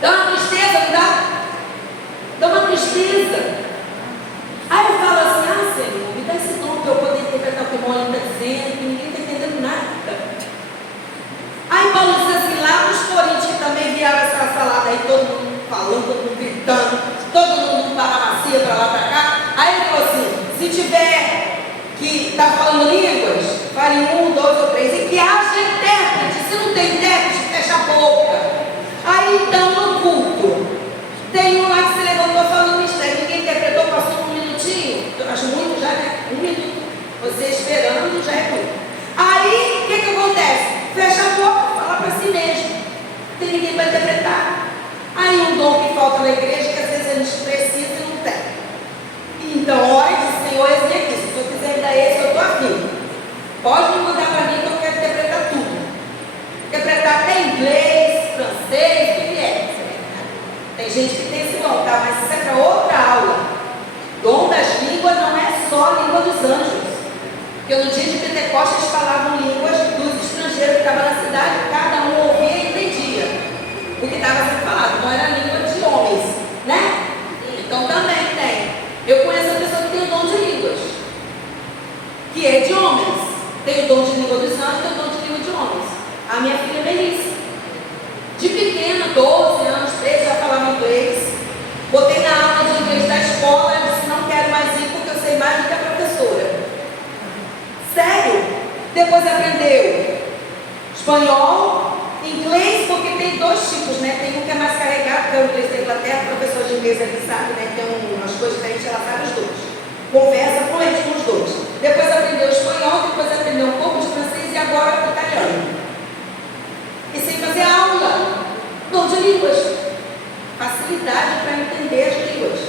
Dá uma tristeza, não dá? Dá uma tristeza. Aí eu falo assim, Senhor, me dá esse dom para eu poder interpretar o que o irmão está dizendo, que ninguém está entendendo nada. Aí Paulo diz assim, lá nos Coríntios, que também vieram essa salada aí, todo mundo falando, todo mundo gritando, todo mundo paramacia para lá para cá. Aí ele falou assim, se tiver que está falando línguas, fale 1, 2 ou 3, e que haja intérprete. Se não tem intérprete, fecha a boca. Aí então no culto, tem um lá que se levantou falando mistério, ninguém interpretou, passou um minutinho, eu acho muito já, né? 1 minuto, você esperando já é muito. Aí, o que acontece? Fecha a boca, fala para si mesmo, não tem ninguém para interpretar. Aí um dom que falta na igreja, que às vezes a gente precisa e não tem. Então, ora e diz, Senhor, esse aqui, se o Senhor quiser me dar esse, eu estou aqui. Pode me mandar para mim que eu quero interpretar tudo. Interpretar até inglês, francês, o que é. Tem gente que tem esse dom, tá? Mas isso é para outra aula. Dom das línguas não é só a língua dos anjos. Porque no dia de Pentecostes eles falavam línguas dos estrangeiros que estavam na cidade, cada um ouvia e entendia o que estava sendo falado. Não era língua de homens, né? Depois aprendeu espanhol, inglês, porque tem dois tipos, né? Tem um que é mais carregado, que é o inglês da Inglaterra, o professor de inglês ali sabe, né? Tem umas coisas diferentes, ela sabe os dois. Conversa fluente com os dois. Depois aprendeu espanhol, depois aprendeu um pouco de francês e agora italiano. E sem fazer aula, dom de línguas. Facilidade para entender as línguas.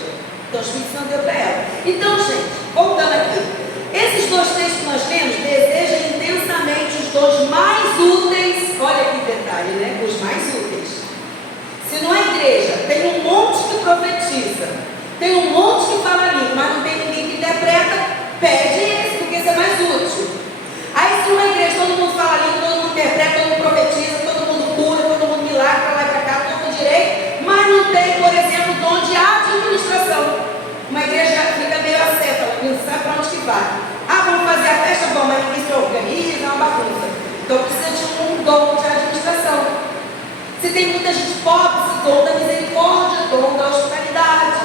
Então o Espírito Santo deu para ela. Então, gente, voltando aqui. Esses dois textos que nós temos, deseja intensamente os dons mais úteis. Olha que detalhe, né? Os mais úteis. Se numa igreja tem um monte que profetiza, tem um monte que fala língua, mas não tem ninguém que interpreta, pede esse, porque esse é mais útil. Aí se numa igreja todo mundo fala língua, todo mundo interpreta, todo mundo profetiza, todo mundo cura, todo mundo milagre, para lá e para cá, todo direito, mas não tem, por exemplo, o dom de administração. Uma igreja fica meio aceta, ela não sabe para onde que vai. Ah, vamos fazer a festa, bom, mas ninguém se organiza, é uma bagunça. Então precisa de um dom de administração. Se tem muita gente pobre, se dom da misericórdia, dom da hospitalidade.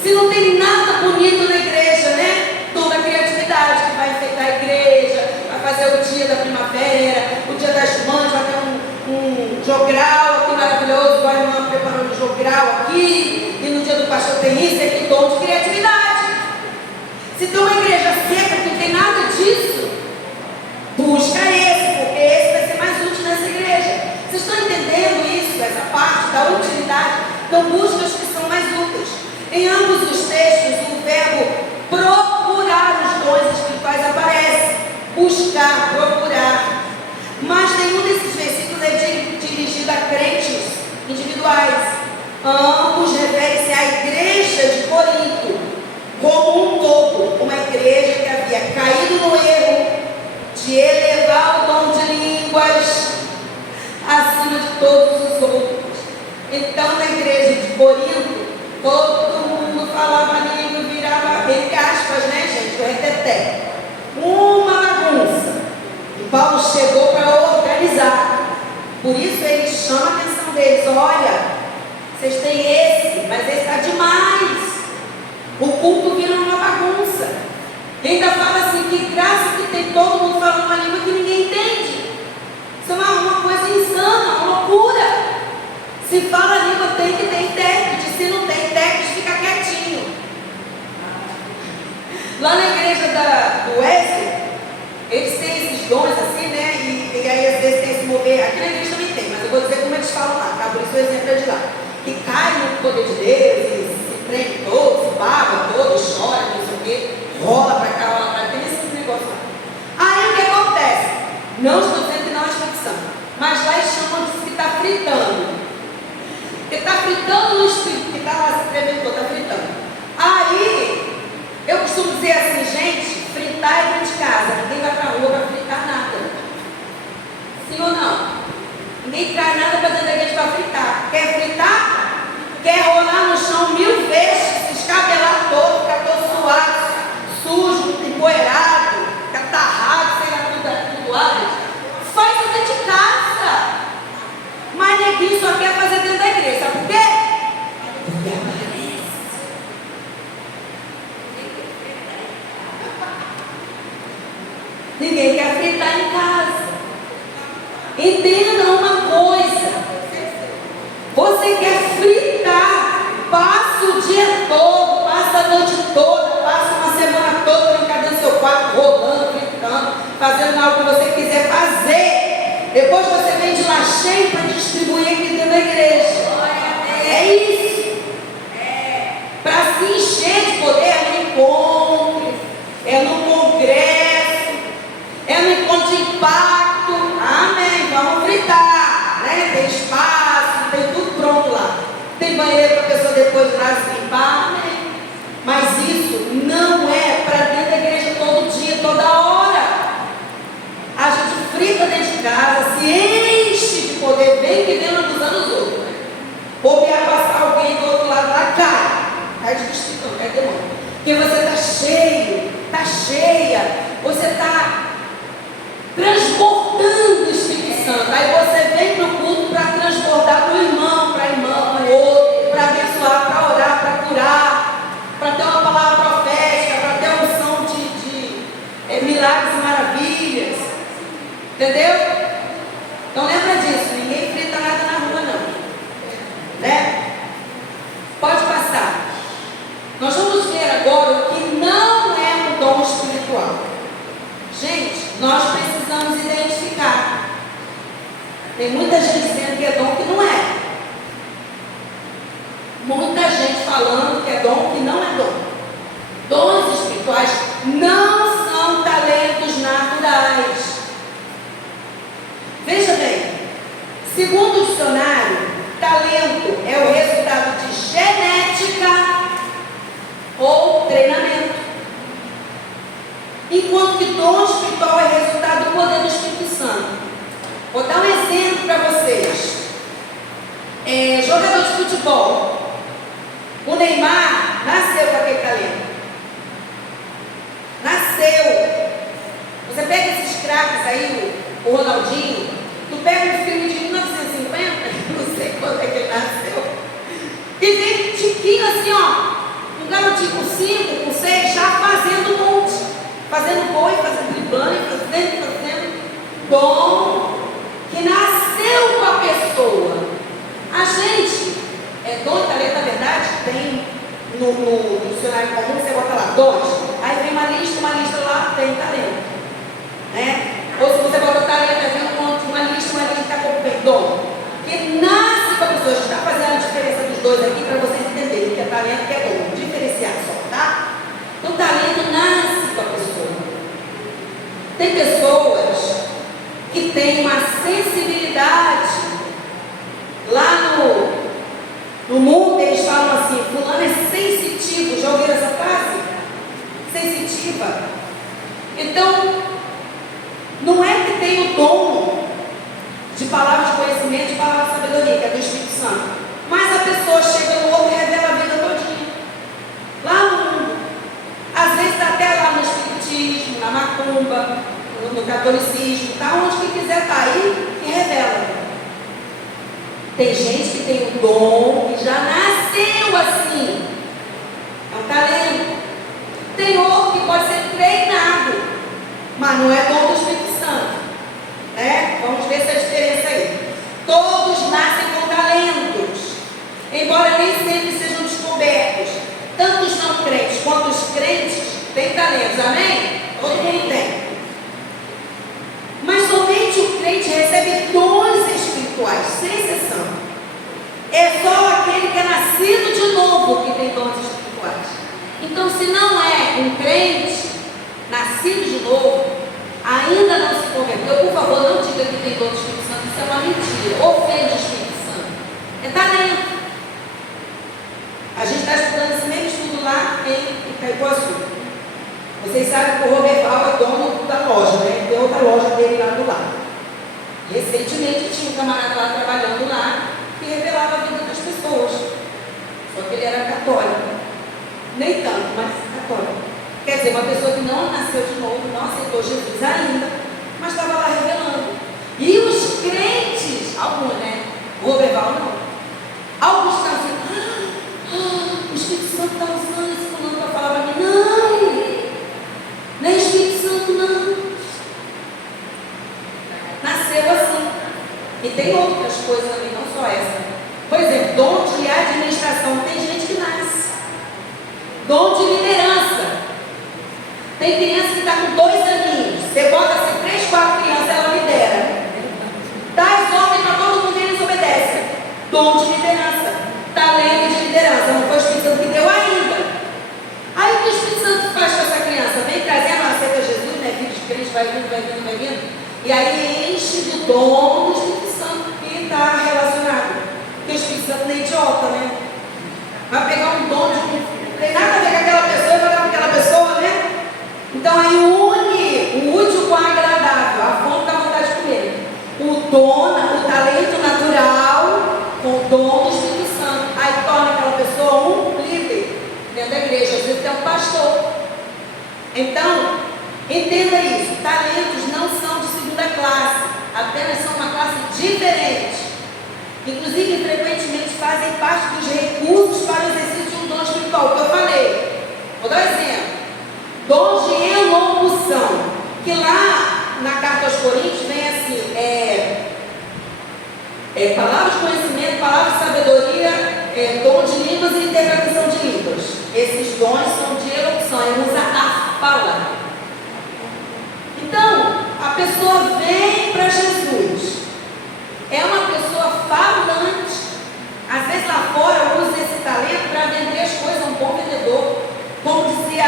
Se não tem nada bonito na igreja, né? Dom da criatividade, que vai enfeitar a igreja, vai fazer o dia da primavera, o dia das mães, vai ter um jogral aqui maravilhoso, igual a irmã preparando um jogral aqui, e no dia do pastor tem isso, é que dom de criatividade. Se tem uma igreja seca que não tem nada disso, busca esse, porque esse vai ser mais útil nessa igreja. Vocês estão entendendo isso, essa parte da utilidade? Então busca os que são mais úteis. Em ambos os textos, o verbo procurar os dons espirituais aparece. Buscar, procurar. Mas nenhum desses versículos é dirigido a crentes individuais. Ambos referem-se à igreja de Corinto, como um todo. Uma igreja que havia caído no erro de elevar o dom de línguas acima de todos os outros. Então, na igreja de Corinto, todo mundo falava língua e virava, entre aspas, né, gente? O reteté. Uma bagunça. E Paulo chegou para organizar. Por isso ele chama a atenção deles. Olha, vocês têm esse, mas esse está demais. O culto vira uma bagunça. E ainda fala assim, que graça que tem todo mundo falando uma língua que ninguém entende. Isso é uma coisa insana, uma loucura. Se fala a língua, tem que ter intérprete. Se não tem intérprete, fica quietinho. Lá na igreja do Wesley, eles têm esses dons assim, né? E aí às vezes tem esse mover. Aqui na igreja também tem, mas eu vou dizer como eles falam lá, tá? Por isso o exemplo é de lá. Que cai no poder de Deus, e se treme todo, se baba todo, chora, não sei o quê, rola pra cá, rola pra cá, tem esse negócio lá. Aí o que acontece? Não estou dizendo que não é expressão, mas lá eles chamam de que está fritando. Porque está fritando no espírito, que está lá se tremendo todo, está fritando. Aí, eu costumo dizer assim, gente, fritar é dentro de casa, ninguém vai para a rua para fritar nada. Sim ou não? Ninguém traz nada para dentro da igreja para fritar. Quer fritar? Quer rolar no chão 1000 vezes, se escabelar todo, ficar todo suado, sujo, empoeirado, catarrado, sei lá, tudo lá. Faz dentro de casa. Mas neguinho só quer fazer dentro da igreja. Sabe por quê? Porque aparece. Ninguém quer fritar em casa. Entenda uma coisa. Você quer fritar, passa o dia todo, passa a noite toda, passa uma semana toda brincando no seu quarto, rolando, fritando, fazendo algo que você quiser fazer. Depois você vem de lá cheio para distribuir aqui dentro da igreja. É isso. Para se encher de poder é no encontro, é no congresso, é no encontro de impacto. Amém. Vamos fritar, né? Tem espaço, tem tudo pronto lá. Tem banheiro para a pessoa depois lá se limpar. Amém. Mas isso não é para dentro da igreja todo dia, toda hora. A gente frita dentro de casa, se enche de poder, bem que vem abusando os outros. Né? Ou vier passar alguém do outro lado lá, cai de vestido, cai de demônio. Porque você está cheio, está cheia, você está transbordando o Espírito Santo. Aí você vem para o culto para transbordar para o irmão, para a irmã, para o outro, para abençoar, para orar, para curar, para ter uma palavra profética, para ter a unção de milagres e maravilhas. Entendeu? Então lembra disso, ninguém frita nada na rua não. Né? Pode passar. Nós vamos ver agora o que não é um dom espiritual. Gente, nós precisamos identificar. Tem muita gente dizendo que é dom que não é. Muita gente falando que é dom que não é dom. Dons espirituais não são talentos naturais. Veja bem, segundo o dicionário, talento é o resultado de genética ou treinamento. Enquanto que dom espiritual é resultado do poder do Espírito Santo. Vou dar um exemplo para vocês. Jogador de futebol. O Neymar nasceu com aquele talento. Nasceu. Você pega esses craques aí, o Ronaldinho, tu pega um filme de 1950, não sei quando é que ele nasceu, e vem tiquinho assim, ó, um garotinho com 5, com 6, já fazendo monte, fazendo boi, fazendo driblando, fazendo dom que nasceu com a pessoa. A gente, dom e talento, na verdade, tem no dicionário comum, você bota lá, dons, aí vem uma lista lá, tem talento, né? Ou se você bota talento, aí vem uma lista está com bem, dom, que nasce com a pessoa. A gente está fazendo a diferença dos dois aqui para vocês entenderem que é talento e que é dom, diferenciar só, tá? Então, talento nasce com a pessoa. Tem pessoas que têm uma sensibilidade. Lá no mundo eles falam assim, fulano é sensitivo. Já ouviram essa frase? Sensitiva. Então, não é que tem o dom de palavras de conhecimento, de palavras de sabedoria, que é do Espírito Santo, mas a pessoa chega no outro e revela a vida todinha. Lá no mundo, às vezes está até lá no espiritismo, na macumba, no catolicismo, está onde quem quiser estar aí e revela. Tem gente que tem um dom que já nasceu assim, é um talento. Tem outro que pode ser treinado, mas não é dom do Espírito Santo, né? Vamos ver essa diferença aí. Todos nascem com talentos, embora nem sempre sejam descobertos. Tanto os não crentes quanto os crentes têm talentos, amém? Todo mundo tem. Mas somente o crente recebe dons espirituais, sem exceção. É só aquele que é nascido de novo que tem dons espirituais. Então, se não é um crente nascido de novo, ainda não se converteu, por favor, não diga que tem dom do Espírito Santo, isso é uma mentira, ofende o Espírito Santo. É talento. A gente está estudando esse mesmo estudo lá em Itaipuaçu. Vocês sabem que o Roberval é dono da loja, né? Tem outra loja dele lá do lado. Recentemente tinha um camarada lá trabalhando lá que revelava a vida das pessoas. Só que ele era católico. Nem tanto, mas católico. Quer dizer, uma pessoa que não nasceu de novo, não aceitou Jesus ainda, mas estava lá revelando. E os crentes, alguns, né? O Roberval não. Alguns estavam assim, o Espírito Santo está usando esse fulano para falar para mim. Não é Espírito Santo, não. Nasceu assim. E tem outras coisas ali, não só essa. Por exemplo, dom de administração. Tem gente que nasce. Dom de liderança. Tem criança que está com 2 aninhos. Você bota assim 3, 4 crianças, ela lidera. Dá as ordens para todo mundo e eles obedecem. Dom de liderança. Talento de liderança. Não foi o Espírito Santo que deu ainda. Aí o que o Espírito Santo faz com essa criança? Vem trazendo, aceita Jesus, né? Filho de crente, vai vindo, vai vindo, vai vindo. E aí enche do dom do Espírito Santo que está relacionado. Porque o Espírito Santo não é idiota, né? Vai pegar um dom de não tem nada a ver com aquela pessoa e vai dar para aquela pessoa, né? Então aí une o útil com o agradável, a fonte da vontade de comer. O dom, o talento natural com o dom do Espírito Santo. Aí torna aquela pessoa um líder dentro da igreja, às vezes é um pastor. Então, entenda isso, talentos não são de segunda classe, apenas são uma classe diferente. Inclusive, frequentemente fazem parte dos recursos para o exercício de um dom espiritual, que eu falei. Vou dar um exemplo. Dom de elocução, que lá na carta aos Coríntios vem assim. palavra de conhecimento, palavra de sabedoria, dom de línguas e interpretação de línguas. Esses dons são de elocução, ele usa a fala. Então, a pessoa vem para Jesus, é uma pessoa falante. Às vezes lá fora usa esse talento para vender as coisas, um bom vendedor. Como dizia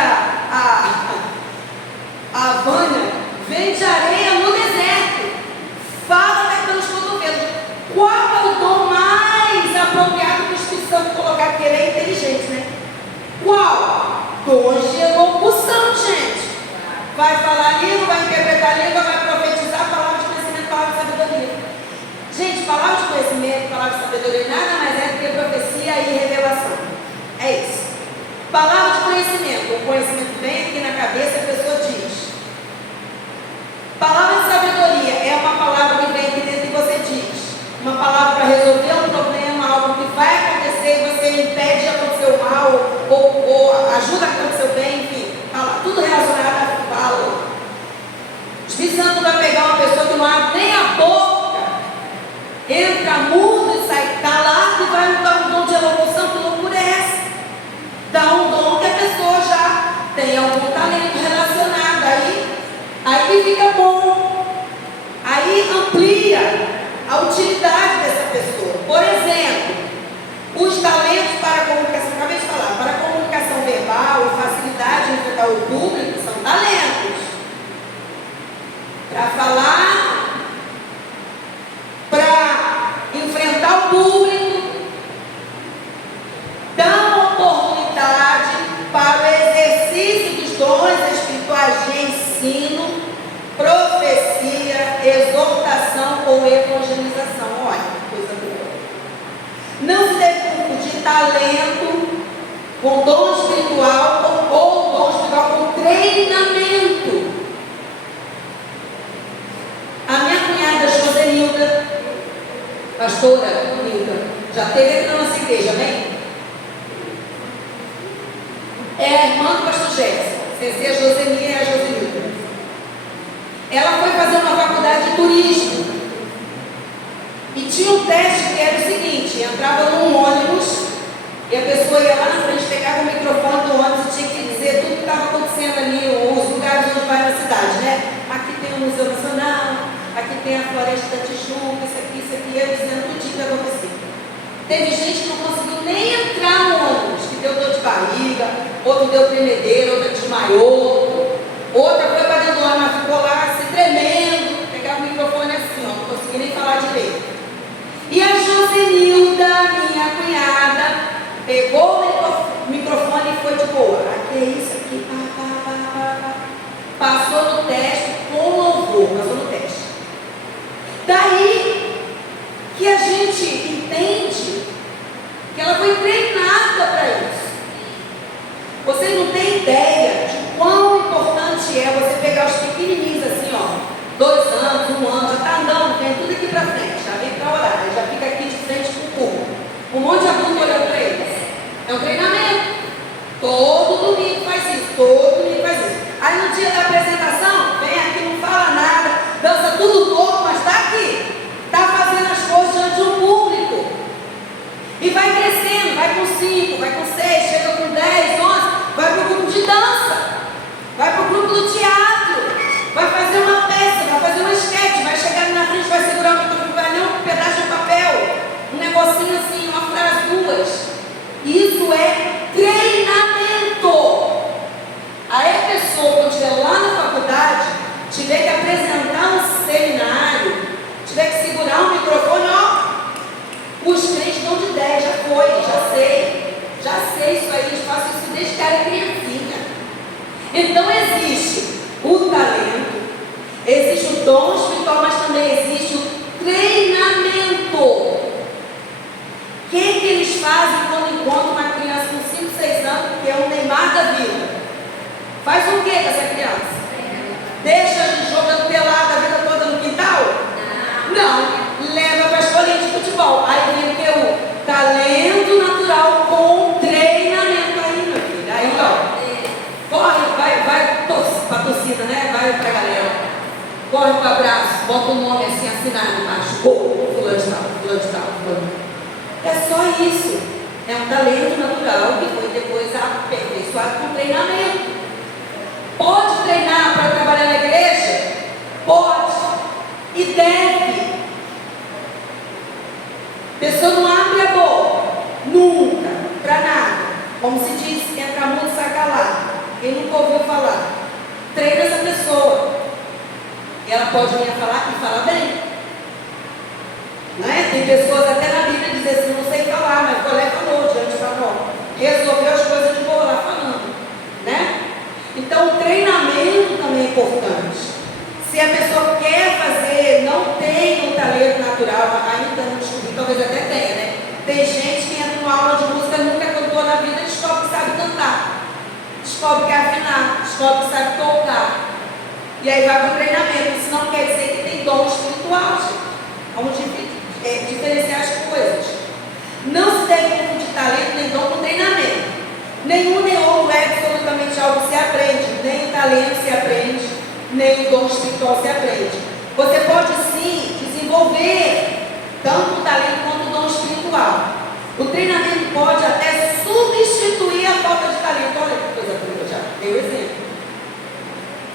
a Vânia, vende areia no deserto, fala até pelos cotovelos. Qual é o dom mais apropriado que o Espírito Santo colocar? Porque ele é inteligente, né? Qual? Dom de elocução, gente. Vai falar língua, vai interpretar língua, vai profetizar, palavra de conhecimento, palavra de sabedoria. Gente, palavra de conhecimento, palavra de sabedoria nada mais é do que profecia e revelação. É isso. Palavra de conhecimento. O conhecimento vem aqui na cabeça e a pessoa diz. Palavra de sabedoria é uma palavra que vem aqui dentro e você diz. Uma palavra para resolver um problema, algo que vai acontecer e você impede de acontecer o mal, ou ajuda a acontecer o bem, enfim. Tudo relacionado à fala. O Espírito Santo vai pegar uma pessoa que não abre nem a boca, entra mudo e sai calado e vai dar um dom de elocução. Que loucura é essa? Dá um dom que a pessoa já tem algum talento relacionado. Aí fica bom. Aí amplia a utilidade dessa pessoa. Por exemplo, os talentos para a comunicação, acabei de falar, para a comunicação verbal e facilidade em enfrentar o público, são talentos. Para falar, para enfrentar o público, dão oportunidade para o exercício dos dons espirituais de ensino, profecia, exortação ou evangelização. Olha, que coisa boa. Não se deve confundir talento com dom espiritual ou dom espiritual com treinamento. A minha cunhada Josenilda, pastora Nilda, já teve aqui na nossa igreja, amém? É a irmã do pastor Jéssica, sem ser a Josenia, é a Josenilda. Ela foi fazer uma faculdade de turismo e tinha um teste que era o seguinte: entrava num ônibus e a pessoa ia lá na frente, pegava o microfone do ônibus e tinha que dizer tudo que estava acontecendo ali, os lugares onde vai na cidade, né? Aqui tem o Museu Nacional, aqui tem a Floresta da Tijuca, isso aqui, eu dizendo tudo que aconteceu. Teve gente que não conseguiu nem entrar no ônibus, que deu dor de barriga, outro deu tremedeira, outra desmaiou, outra foi para dentro do ônibus, ficou lá se tremendo, pegava o microfone assim, ó, não conseguia nem falar direito. E a Josenilda, minha cunhada, pegou o microfone e foi de boa. Aqui é isso aqui, passou no teste com louvor, passou no teste. Daí que a gente entende que ela foi treinada para isso. Vocês não têm ideia de quão importante é você pegar os pequenininhos assim, ó, 2 anos, 1 ano, já está andando, vem tudo aqui para frente, já vem para orar, já fica aqui de frente com o público. Um monte de adulto olhando para eles. É um treinamento. Todo domingo faz isso, todo domingo faz isso. Aí no dia da apresentação, vem aqui, não fala nada, dança tudo torto, mas está aqui. Está fazendo as coisas diante do público. E vai crescendo, vai com 5, vai com 6, chega com 10, 11, vai para o grupo de dança, vai para o grupo do teatro, vai fazer uma peça, vai fazer um esquete, vai chegar na frente, vai segurar o microfone, vai ler um pedaço de papel, um negocinho assim, uma frase, 2. Isso é treinamento. Aí a pessoa, quando estiver lá na faculdade, tiver que apresentar um seminário, tiver que segurar um microfone, ó, os crentes dão de 10, já foi, já sei isso aí, eu faço isso desde que era criancinha. Então existe o talento, existe o dom espiritual, mas também existe o treinamento. O que eles fazem quando encontram uma criança com 5, 6 anos, que é o Neymar da vida? Faz o que com essa criança? Deixa jogando pelada a vida toda no quintal? Não. Leva para a escolinha de futebol. Aí vem o que? O talento natural com treinamento aí, meu filho. Aí, ó, corre, vai para a torcida, né? Vai para a galera. Corre para o abraço, bota o nome assim assinado embaixo. Fulano de tal, fulano de tal, fulano talento natural que foi depois aperfeiçoado com treinamento. Pode treinar para trabalhar na igreja? Pode e deve. A pessoa não abre a boca, nunca, para nada. Como se diz, entra muito, sai calado. Quem nunca ouviu falar? Treina essa pessoa. Ela pode vir a falar e fala bem. Não é? Tem pessoas até na Bíblia que dizem assim, não sei falar, mas o colega falou diante da prova. Resolveu as coisas de boa lá falando. Né? Então o treinamento também é importante. Se a pessoa quer fazer, não tem um talento natural, ainda não descobri, talvez até tenha, né? Tem gente que entra numa aula de música, nunca cantou na vida, descobre que sabe cantar, descobre que é afinar, descobre que sabe tocar. E aí vai para o treinamento. Isso não quer dizer que tem dom espiritual, gente. Vamos diferenciar as coisas. Não se deve confundir talento nem dom com treinamento. Nenhum nem outro é absolutamente algo que se aprende. Nem o talento se aprende, nem o dom espiritual se aprende. Você pode sim desenvolver tanto o talento quanto o dom espiritual. O treinamento pode até substituir a falta de talento. Olha que coisa bonita, já dei o exemplo.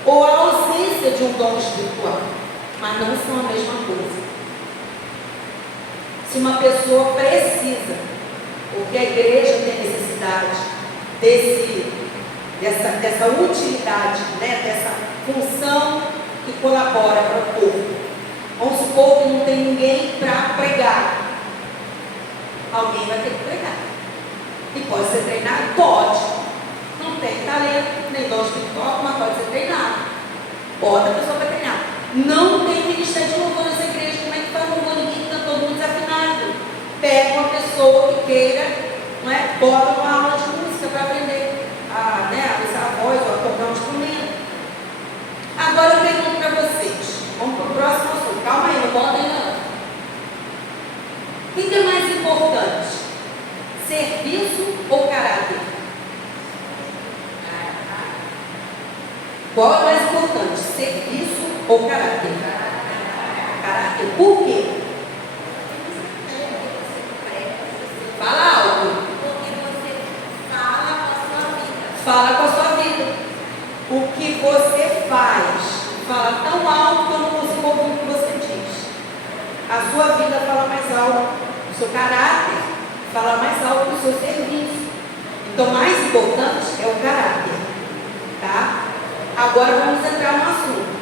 Ou a ausência de um dom espiritual, mas não são a mesma coisa. Se uma pessoa precisa, porque a igreja tem necessidade dessa utilidade, né, dessa função que colabora para o povo. Vamos supor que não tem ninguém para pregar. Alguém vai ter que pregar. E pode ser treinado? Pode. Não tem talento, nem dom espiritual, mas pode ser treinado. Bota a pessoa para treinar. Não tem ministério de louvor nessa igreja. Como é que faz louvor? Ninguém está todo mundo desafinado. Pega uma pessoa que queira, não é? Bota uma aula de música para aprender a usar a voz ou a tocar um instrumento. Agora eu pergunto para vocês. Vamos para o próximo assunto. Calma aí, não bota aí não. O que é mais importante? Serviço ou caráter? Qual é mais importante? Serviço ou caráter? Caráter. Por quê? Fala alto. Porque você fala com a sua vida. Fala com a sua vida. O que você faz fala tão alto que eu não consigo ouvir o que você diz. A sua vida fala mais alto. O seu caráter fala mais alto que o seu serviço. Então, mais importante é o caráter. Tá? Agora vamos entrar no assunto.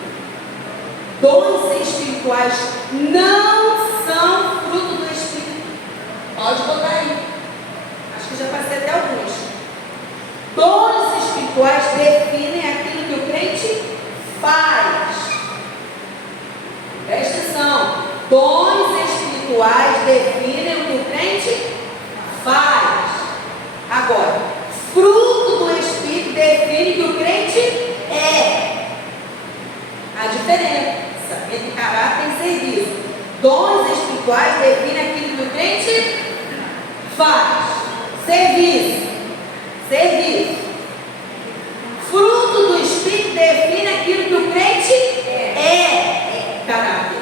Dons espirituais não são fruto do Espírito. Pode botar aí. Acho que já passei até alguns. Dons espirituais definem aquilo que o crente faz. Presta atenção. Dons espirituais definem o que o crente faz. Agora, fruto do Espírito define o que o crente é. A diferença entre caráter e serviço. Dons espirituais definem aquilo que o crente faz. Serviço. Fruto do Espírito define aquilo que o crente é. Caráter.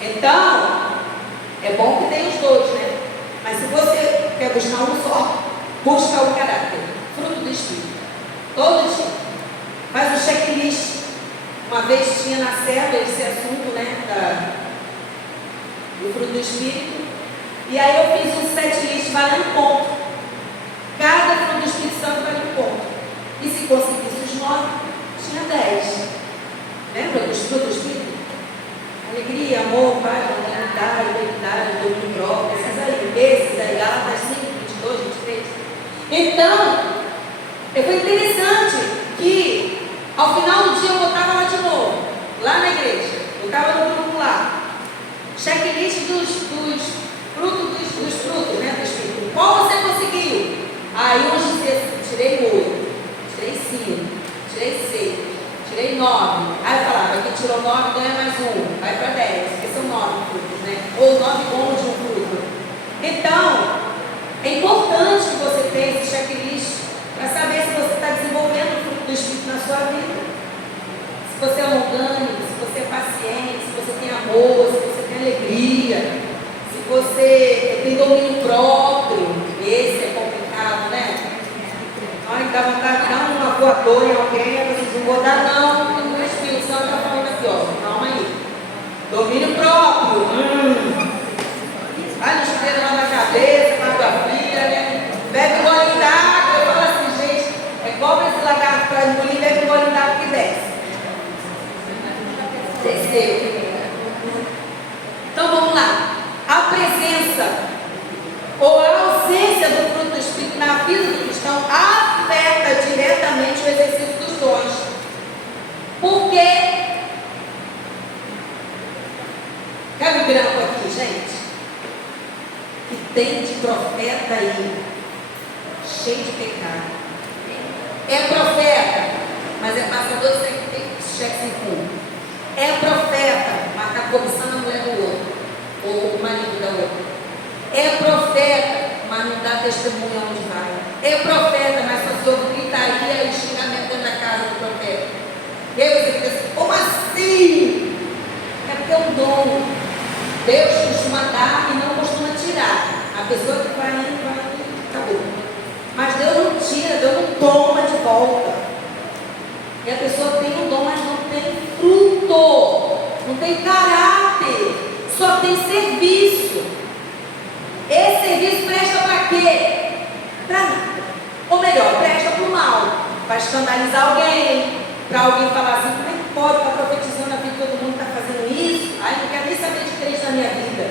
Então, é bom que tenha os dois, né? Mas se você quer buscar um só, busca o caráter. Fruto do Espírito. Todo dia. Faz o checklist. Uma vez tinha na célula esse assunto, né? Do fruto do Espírito. E aí eu fiz um setlist valendo ponto. Cada fruto do Espírito Santo vale um ponto. E se conseguisse os 9, tinha 10. Lembra dos frutos do Espírito? Alegria, amor, paz, longanimidade, benignidade, domínio próprio. Esses aí, Gálatas 5, 22, 23. Então, foi interessante que ao final do dia eu botava lá de novo, lá na igreja. Eu estava no grupo lá. Checklist dos frutos, né, do Espírito. Qual você conseguiu? Aí uns diziam assim, tirei 8, tirei 5, tirei 6, tirei 9. Aí eu falava, quem tirou 9 ganha mais um, vai para 10, porque são 9 frutos, né? Ou 9 bons de um fruto. Então, é importante que você tenha esse checklist para saber se você está desenvolvendo o fruto do Espírito na sua vida. Se você é longânimo, se você é paciente, se você tem amor, se você tem alegria, se você tem domínio próprio, voador em alguém, é preciso não vou dar não, porque o Espírito Santo está falando aqui, ó, calma aí. Domínio próprio. Vai no chuveiro lá na cabeça, na tua filha, né? Bebe um gole d'água, eu falo assim, gente, é cobra esse lagarto para engolir, bebe um gole d'água que desce. Desceu. Então vamos lá. A presença ou a ausência do fruto do Espírito na vida do cristão afeta diretamente o exercício dos dons. Por quê? Cabe o grampo aqui, gente. Que tem de profeta aí, cheio de pecado. É profeta, mas é passador de cheque sem fundo. É profeta, mas está cobiçando a mulher do outro, ou o marido da outra. É profeta, mas não dá testemunho onde vai. É profeta, mas só soube gritaria e xingamento dentro da casa do profeta. E aí você fica assim, como assim? É porque é um dom. Deus costuma dar e não costuma tirar. A pessoa que vai, acabou. Mas Deus não tira, Deus não toma de volta. E a pessoa tem um dom, mas não tem fruto, não tem caráter, só tem serviço. Esse serviço presta para quê? Para nada. Ou melhor, presta para o mal, para escandalizar alguém, para alguém falar assim, como é que pode estar profetizando a vida de todo mundo está fazendo isso? Ai, não quero nem saber de crente na minha vida,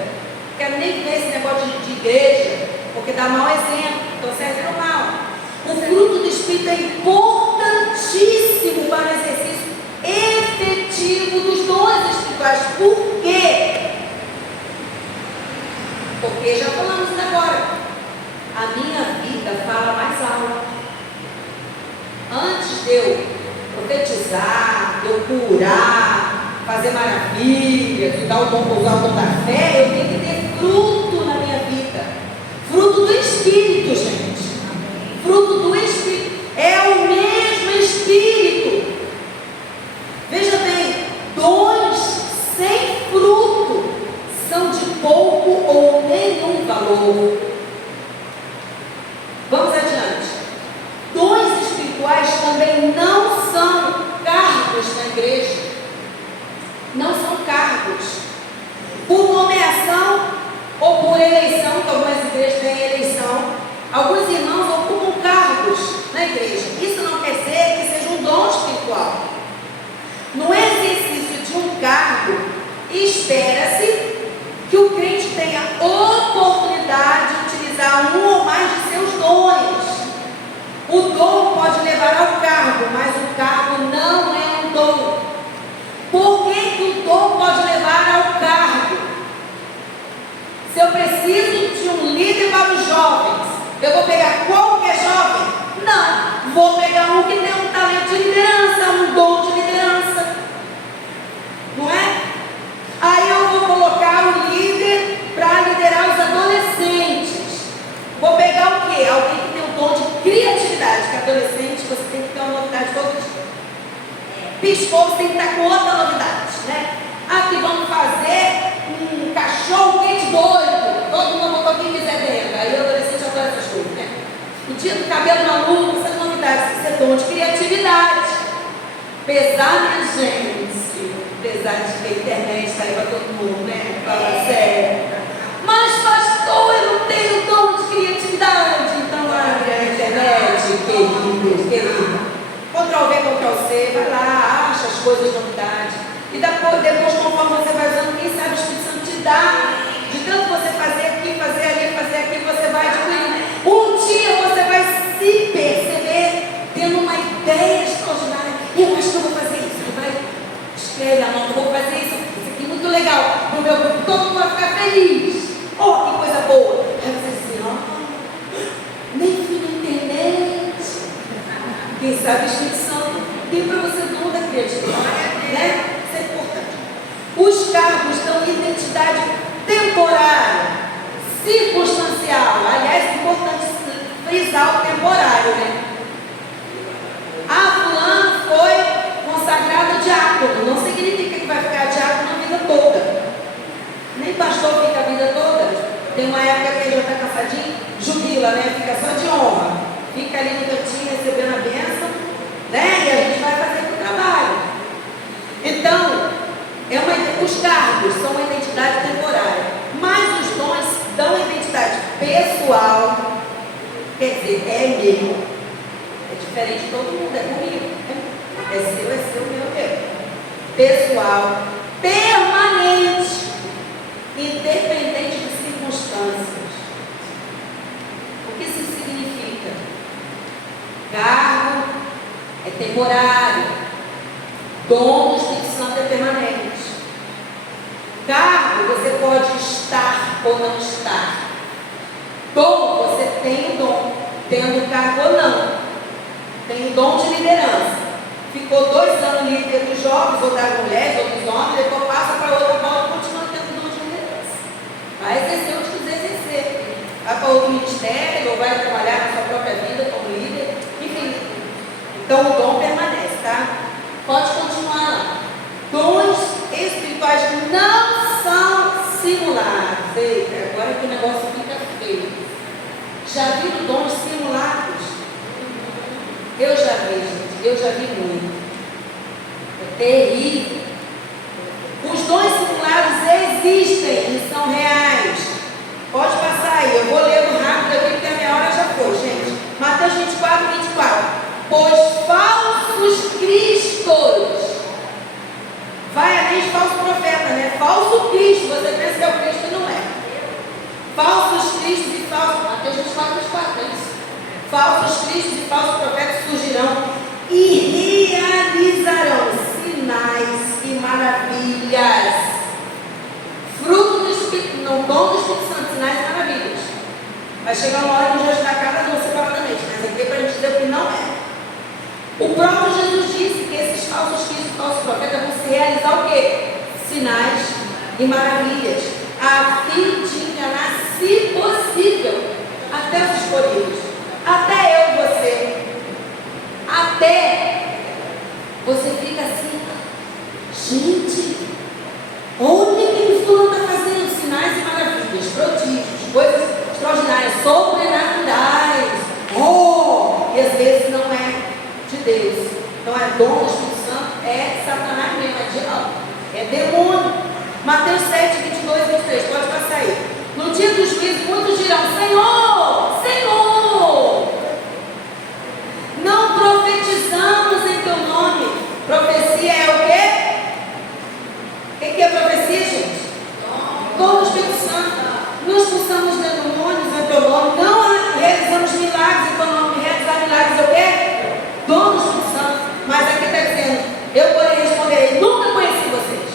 não quero nem ver esse negócio de igreja, porque dá mau exemplo, então serve para o mal. O fruto do Espírito é importantíssimo para o exercício efetivo dos dons espirituais. Por quê? Porque já falamos isso agora. A minha vida fala mais alto. Antes de eu profetizar, de eu curar, fazer maravilhas, de dar o dom, usar o dom da fé, eu tenho que ter fruto na minha vida. Fruto do Espírito, gente. Fruto do Espírito. É o mesmo Espírito. Veja bem, dons sem fruto são de pouco ou nenhum valor. Vamos adiante. Dons espirituais também não são cargos na igreja. Não são cargos. Por nomeação ou por eleição, que algumas igrejas têm eleição, alguns irmãos ocupam cargos na igreja. Isso não quer dizer que seja um dom espiritual. No exercício de um cargo, espera-se que o crente tenha oportunidade de utilizar um ou mais de seus dons. O dom pode levar ao cargo, mas o cargo não é um dom. Por que o dom pode levar ao cargo? Se eu preciso de um líder para os jovens, eu vou pegar qualquer jovem? Não, vou pegar um que tem um talento de liderança, um dom de liderança. Não é? Aí eu vou colocar o líder para liderar os adolescentes. Vou pegar o quê? Alguém que tem um dom de criatividade, que adolescente você tem que ter uma novidade todo dia. Piscou, você tem que estar com outra novidade, né? Aqui vamos fazer um cachorro quente doido. Todo mundo botou quem quiser dentro. Aí o adolescente adora essas coisas, né? O dia do cabelo maluco, essas novidades. Isso é dom de criatividade. Apesar, minha gente, apesar de que a internet está aí para todo mundo, né? Fala sério. Mas, pastor, eu não tenho dom de criatividade. Então, abre a internet, querido. Ctrl+V, Ctrl+C, vai lá, acha as coisas, novidades. E depois, conforme você vai usando, quem sabe o Espírito Santo te dá. De tanto você fazer aqui, fazer ali, fazer aqui, você vai adquirindo. Um dia você vai se perceber tendo uma ideia extraordinária. Eu acho que eu vou fazer isso. Você vai, escreve, anota, vou fazer isso. Isso aqui é muito legal. No meu grupo, todo mundo vai ficar feliz. Oh, que coisa boa. Aí você diz assim, ó, nem fui na internet. Quem sabe o Espírito Santo tem para você o dom da criatividade, né? Isso é importante. Os cargos dão identidade temporária, circunstancial. Aliás, é importante frisar o temporário, né? Fulano foi consagrado diácono. Não significa que vai ficar diácono a vida toda. Nem pastor fica a vida toda. Tem uma época que ele já está cansadinho, jubila, né? Fica só de honra. Fica ali no cantinho recebendo a bênção, né? meu. É diferente de todo mundo, é comigo. É seu, meu. Pessoal, permanente, independente de circunstâncias. O que isso significa? Cargo é temporário, dom do Espírito Santo é permanente. Cargo você pode estar ou não estar. Dom, você tem o dom, tendo cargo ou não. Tem o dom de liderança. Ficou 2 anos líder dos jovens, ou das mulheres, ou dos homens, depois passa para outra bola e continua tendo o dom de liderança. Vai exercer onde quiser exercer. Vai para outro ministério, ou vai trabalhar na sua própria vida como líder, enfim. Então o dom permanece, tá? Pode continuar lá. Dons espirituais não são simulados. Eita, agora que o negócio fica feio. Já viram dons simulados? Eu já vi, gente. Eu já vi muito. É terrível. Os dons simulados existem e são reais. Pode passar aí. Eu vou ler rápido aqui porque a minha hora já foi, gente. Mateus 24, 24. Pois falsos cristos. Vai além de falso profeta, né? Falso Cristo. Você pensa que é o Cristo e não é. Falsos cristos e falsos. Mateus 24, 24. É isso. Falsos cristos e falsos profetas surgirão e realizarão sinais e maravilhas. Fruto do Espírito, não dom do Espírito Santo, sinais e maravilhas. Vai chegar uma hora que já está cada um separadamente, mas aqui é para a gente dizer o que não é. O próprio Jesus disse que esses falsos cristos e falsos profetas vão se realizar o quê? Sinais e maravilhas, a fim de enganar, se possível, até os escolhidos. Até eu e você. Até você fica assim, gente, olha o que o fulano está fazendo, sinais e maravilhas, prodígios, coisas extraordinárias, sobrenaturais. Oh! E às vezes não é de Deus. Então é dom do Espírito Santo, é Satanás mesmo, é diabo, é demônio. Mateus 7, 22 e 23, pode passar aí. No dia do juízo, muitos dirão: Senhor, Senhor, não profetizamos em teu nome. Profecia é o quê? O que é profecia, gente? Dom do Espírito Santo. Não expulsamos demônios em teu nome. Não realizamos milagres em teu nome. Realizar milagres é o quê? Dom do Espírito Santo. Mas aqui está dizendo: eu porém responderei: nunca conheci vocês.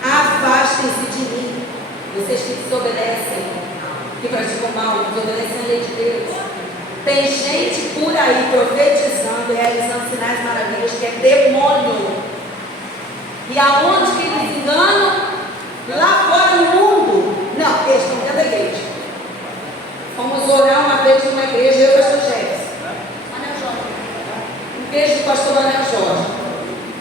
Afastem-se de mim, vocês que desobedecem, que praticam mal, desobedecem a lei de Deus. Tem gente por aí profetizando, realizando sinais maravilhas, que é demônio. E aonde que eles enganam? Lá fora no mundo. Não, eles estão dentro da igreja. Fomos orar uma vez numa igreja, eu e o pastor Jefferson. Igreja do pastor Anel Jorge.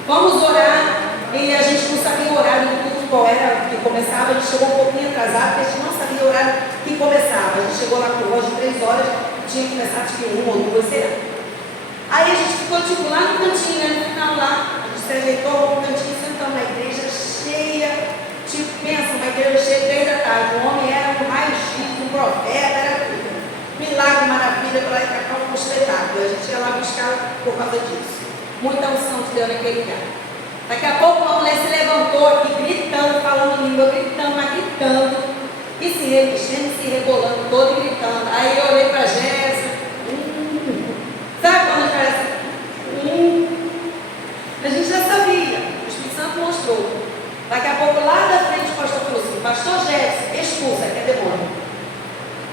Vamos orar e a gente não sabia o horário do culto qual era que começava. A gente chegou um pouquinho atrasado, porque a gente não sabia o horário que começava. A gente chegou lá por volta de 3 horas, tinha que começar acho que 1 ou 2, sei lá. Aí a gente ficou tipo lá no cantinho, né, no final lá. A gente se ajeitou no cantinho, sentamos na igreja cheia. Tipo, pensa, uma igreja cheia 3 da tarde. O homem era um raio-x, um profeta, era tudo. Milagre, maravilha, para lá e cá, um espetáculo. A gente ia lá buscar por causa disso. Muita unção de Deus naquele lugar. Daqui a pouco uma mulher se levantou aqui, gritando, falando língua, gritando, mas gritando. E se remexendo, se rebolando todo e gritando. Aí eu olhei para a Jéssica. Sabe quando a gente fala assim? A gente já sabia. O Espírito Santo mostrou. Daqui a pouco, lá da frente, o pastor falou assim: pastor Jéssica, expulsa, que é demônio.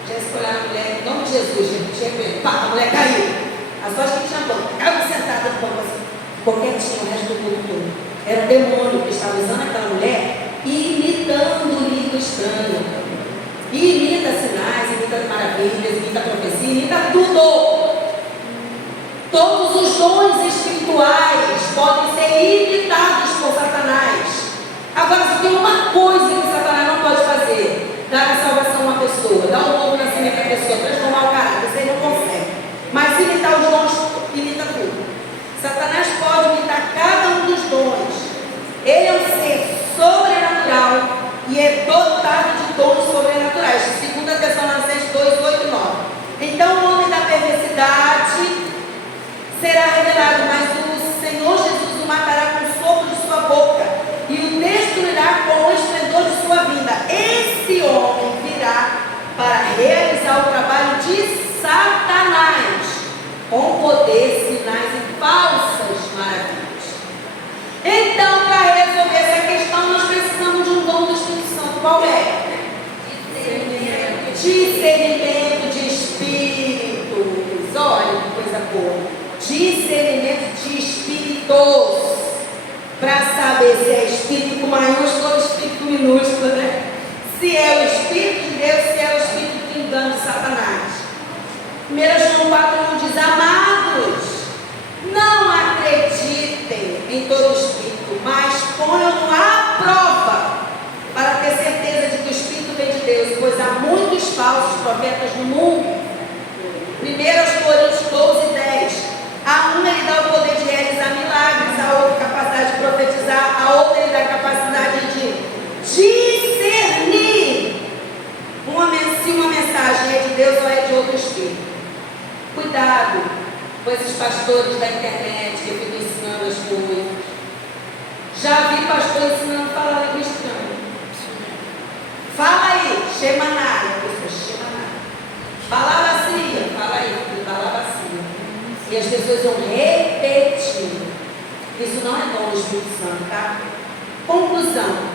Jéssica olhar a mulher, em nome de Jesus, gente, tinha medo. Pá, a mulher caiu. As duas que tinham banco, caiu sentada no banco assim, quietinho o resto do culto todo. Era o demônio que estava usando aquela mulher, imitando o língua estranho. Imita sinais, imita maravilhas, imita profecia, imita tudo. Todos os dons espirituais podem ser imitados por Satanás. Agora, se tem uma coisa que Satanás não pode fazer: dar a salvação a uma pessoa, dar um novo nascimento à pessoa, transformar o caráter, você não consegue. Mas imitar os dons, imita tudo. Satanás pode imitar cada um dos dons. Ele é um ser sobrenatural e é dotado de dons sobrenaturais. 2 Tessalonicenses 2, 8 e 9. Então o homem da perversidade será revelado, mas o Senhor Jesus o matará com o sopro de sua boca e o destruirá com o esplendor de sua vinda. Esse homem virá para realizar o trabalho de Satanás, com poder, sinais e falsas maravilhas. Então, para resolver essa questão, nós precisamos de um dom do Espírito Santo. Qual é? Discernimento de espíritos. Olha que coisa boa. Discernimento de espíritos. Para saber se é espírito com maiúsculo ou espírito minúsculo, né? Se é o Espírito de Deus, se é o espírito do engano de Satanás. 1 João 4,1 diz: amados, não acreditem em todo espírito, mas ponham-no à prova, para ter certeza de que o Espírito vem de Deus, pois há muitos falsos profetas no mundo. 1 Coríntios 12:10. A um ele dá o poder de realizar milagres, a outra capacidade de profetizar, a outra ele dá a capacidade de discernir se uma mensagem é de Deus ou é de outro espírito. Cuidado com esses pastores da internet que ficam ensinando as coisas. Já vi pastor ensinando a falar língua estranha. Fala aí, Shemaná, fala vazia, fala aí, fala vazia. E as pessoas vão repetindo. Isso não é dom do Espírito Santo, tá? Conclusão.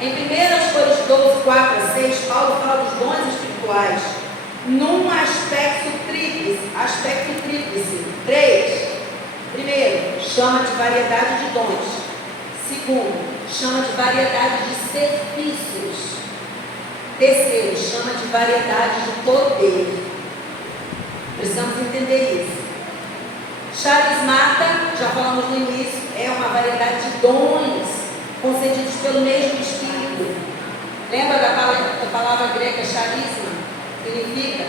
Em 1 Coríntios 12:4-6, Paulo fala dos dons espirituais num aspecto tríplice. 3. Primeiro, chama de variedade de dons. Segundo, chama de variedade de serviços. Terceiro, chama de variedade de poder. Precisamos entender isso. Charismata, já falamos no início, é uma variedade de dons concedidos pelo mesmo Espírito. Lembra da palavra grega charisma? Significa,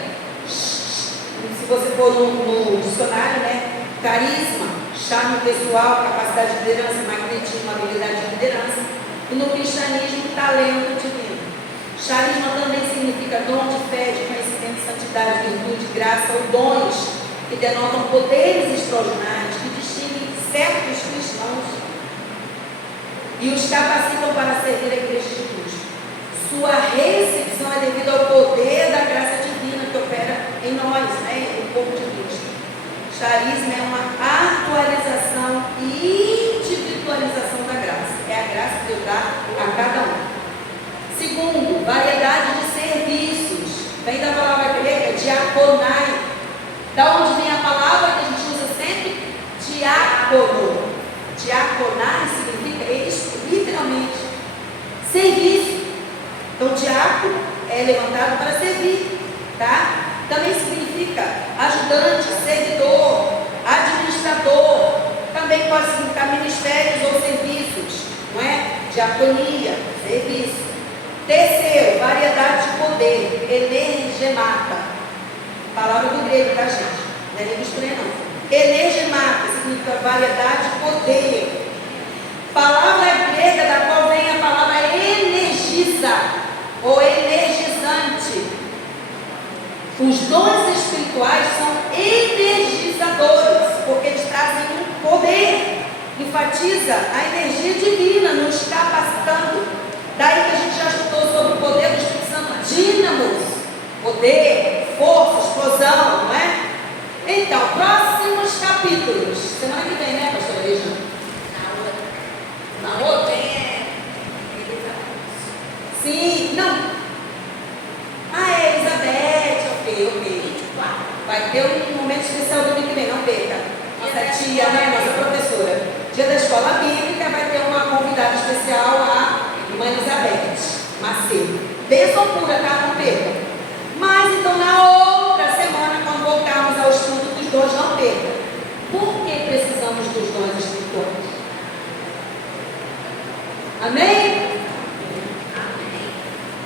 se você for no dicionário, né? Carisma, charme pessoal, capacidade de liderança, magnetismo, habilidade de liderança. E no cristianismo, talento divino. Charisma também significa dom de fé, de conhecimento, santidade, virtude, graça ou dons que denotam poderes extraordinários que distinguem certos cristãos e os capacitam para servir a igreja de Cristo. Sua recepção é devido ao poder da graça divina que opera em nós, né, no corpo de Cristo. Charisma é uma atualização e individualização da graça. É a graça que Deus dá a cada um. Segundo, variedade de serviços. Vem da palavra grega diaconai. Da onde vem a palavra que a gente usa sempre? Diácono. Diaconai significa isso, literalmente, serviço. Então, diácono é levantado para servir, tá? Também significa ajudante, servidor, administrador. Também pode significar ministérios ou serviços, não é? Diaconia, serviço. Terceiro, variedade de poder, energemata. Palavra do grego, tá, gente? Não é língua estranha, não. Energemata significa variedade de poder. Palavra grega da qual vem a palavra energiza ou energizante. Os dons espirituais são energizadores, porque eles trazem um poder. Enfatiza a energia divina, nos capacitando. Daí que a gente já estudou sobre o poder do Espírito Santo, dínamos, poder, força, explosão, não é? Então, próximos capítulos. Semana que vem, né, pastora Regina? Na outra? Sim, não. Ah, é Elizabeth, ok. Vai ter um momento especial domingo que vem, não perca. Nossa tia, né, nossa professora. Dia da escola bíblica vai ter uma convidada especial, a irmã Elizabeth Macedo. Bênção pura, tá? Não perca. Mas então na outra semana, quando voltarmos ao estudo dos dons, não perca. Por que precisamos dos dons espirituais? Amém?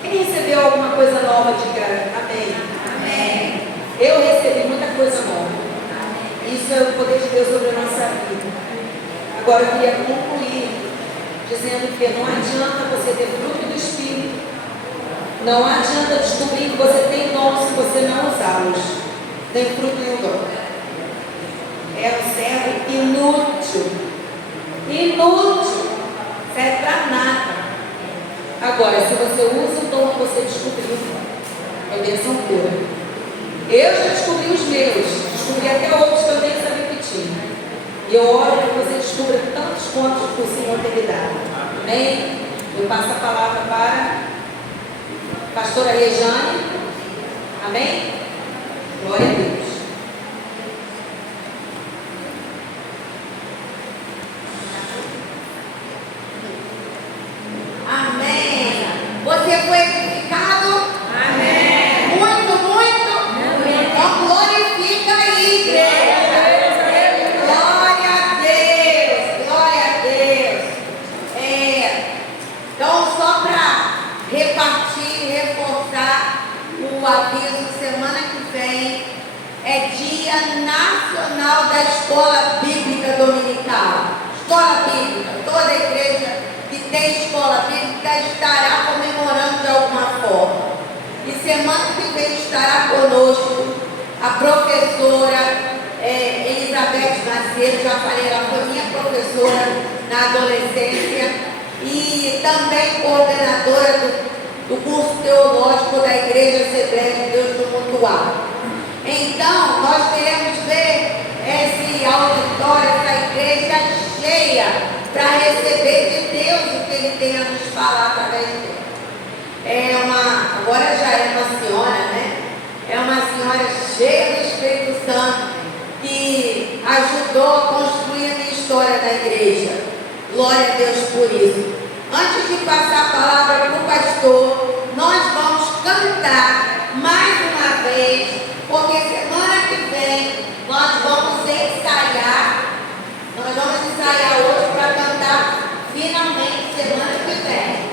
Quem recebeu alguma coisa nova de graça? Amém? Amém. Eu recebi muita coisa nova. Isso é o poder de Deus sobre a nossa vida. Agora eu queria concluir dizendo que não adianta você ter fruto do Espírito. Não adianta descobrir que você tem dom se você não usá-los. Tem fruto e o dom. É o se você usa o dom que você descobriu, é bênção pura. Eu já descobri os meus, descobri até outros que eu nem sabia que tinha. E eu oro para que você descubra tantos pontos que o Senhor tem lhe dado. Amém? Eu passo a palavra para a pastora Rejane. Amém? Glória a Deus. Amém. Você foi edificado? Amém. Muito, muito? Então glorifica aí, igreja. Glória a Deus. Glória a Deus. Então, só para repartir, reforçar o aviso, semana que vem é Dia Nacional da Escola Bíblica Dominical. Escola Bíblica, toda igreja que tem escola bíblica estará comemorando de alguma forma. E semana que vem estará conosco a professora Elizabeth Macedo. Já falei, ela foi minha professora na adolescência e também coordenadora do curso teológico da Igreja Assembleia de Deus do Mutuá. Então, nós queremos ver esse auditório, essa igreja cheia, para receber de Deus o que Ele tem a nos falar através dele. Agora já é uma senhora, né? É uma senhora cheia do Espírito Santo, que ajudou a construir a minha história na igreja. Glória a Deus por isso. Antes de passar a palavra para o pastor, nós vamos cantar mais uma vez, porque semana que vem nós vamos ensaiar. Nós vamos ensaiar hoje para cantar finalmente semana que vem.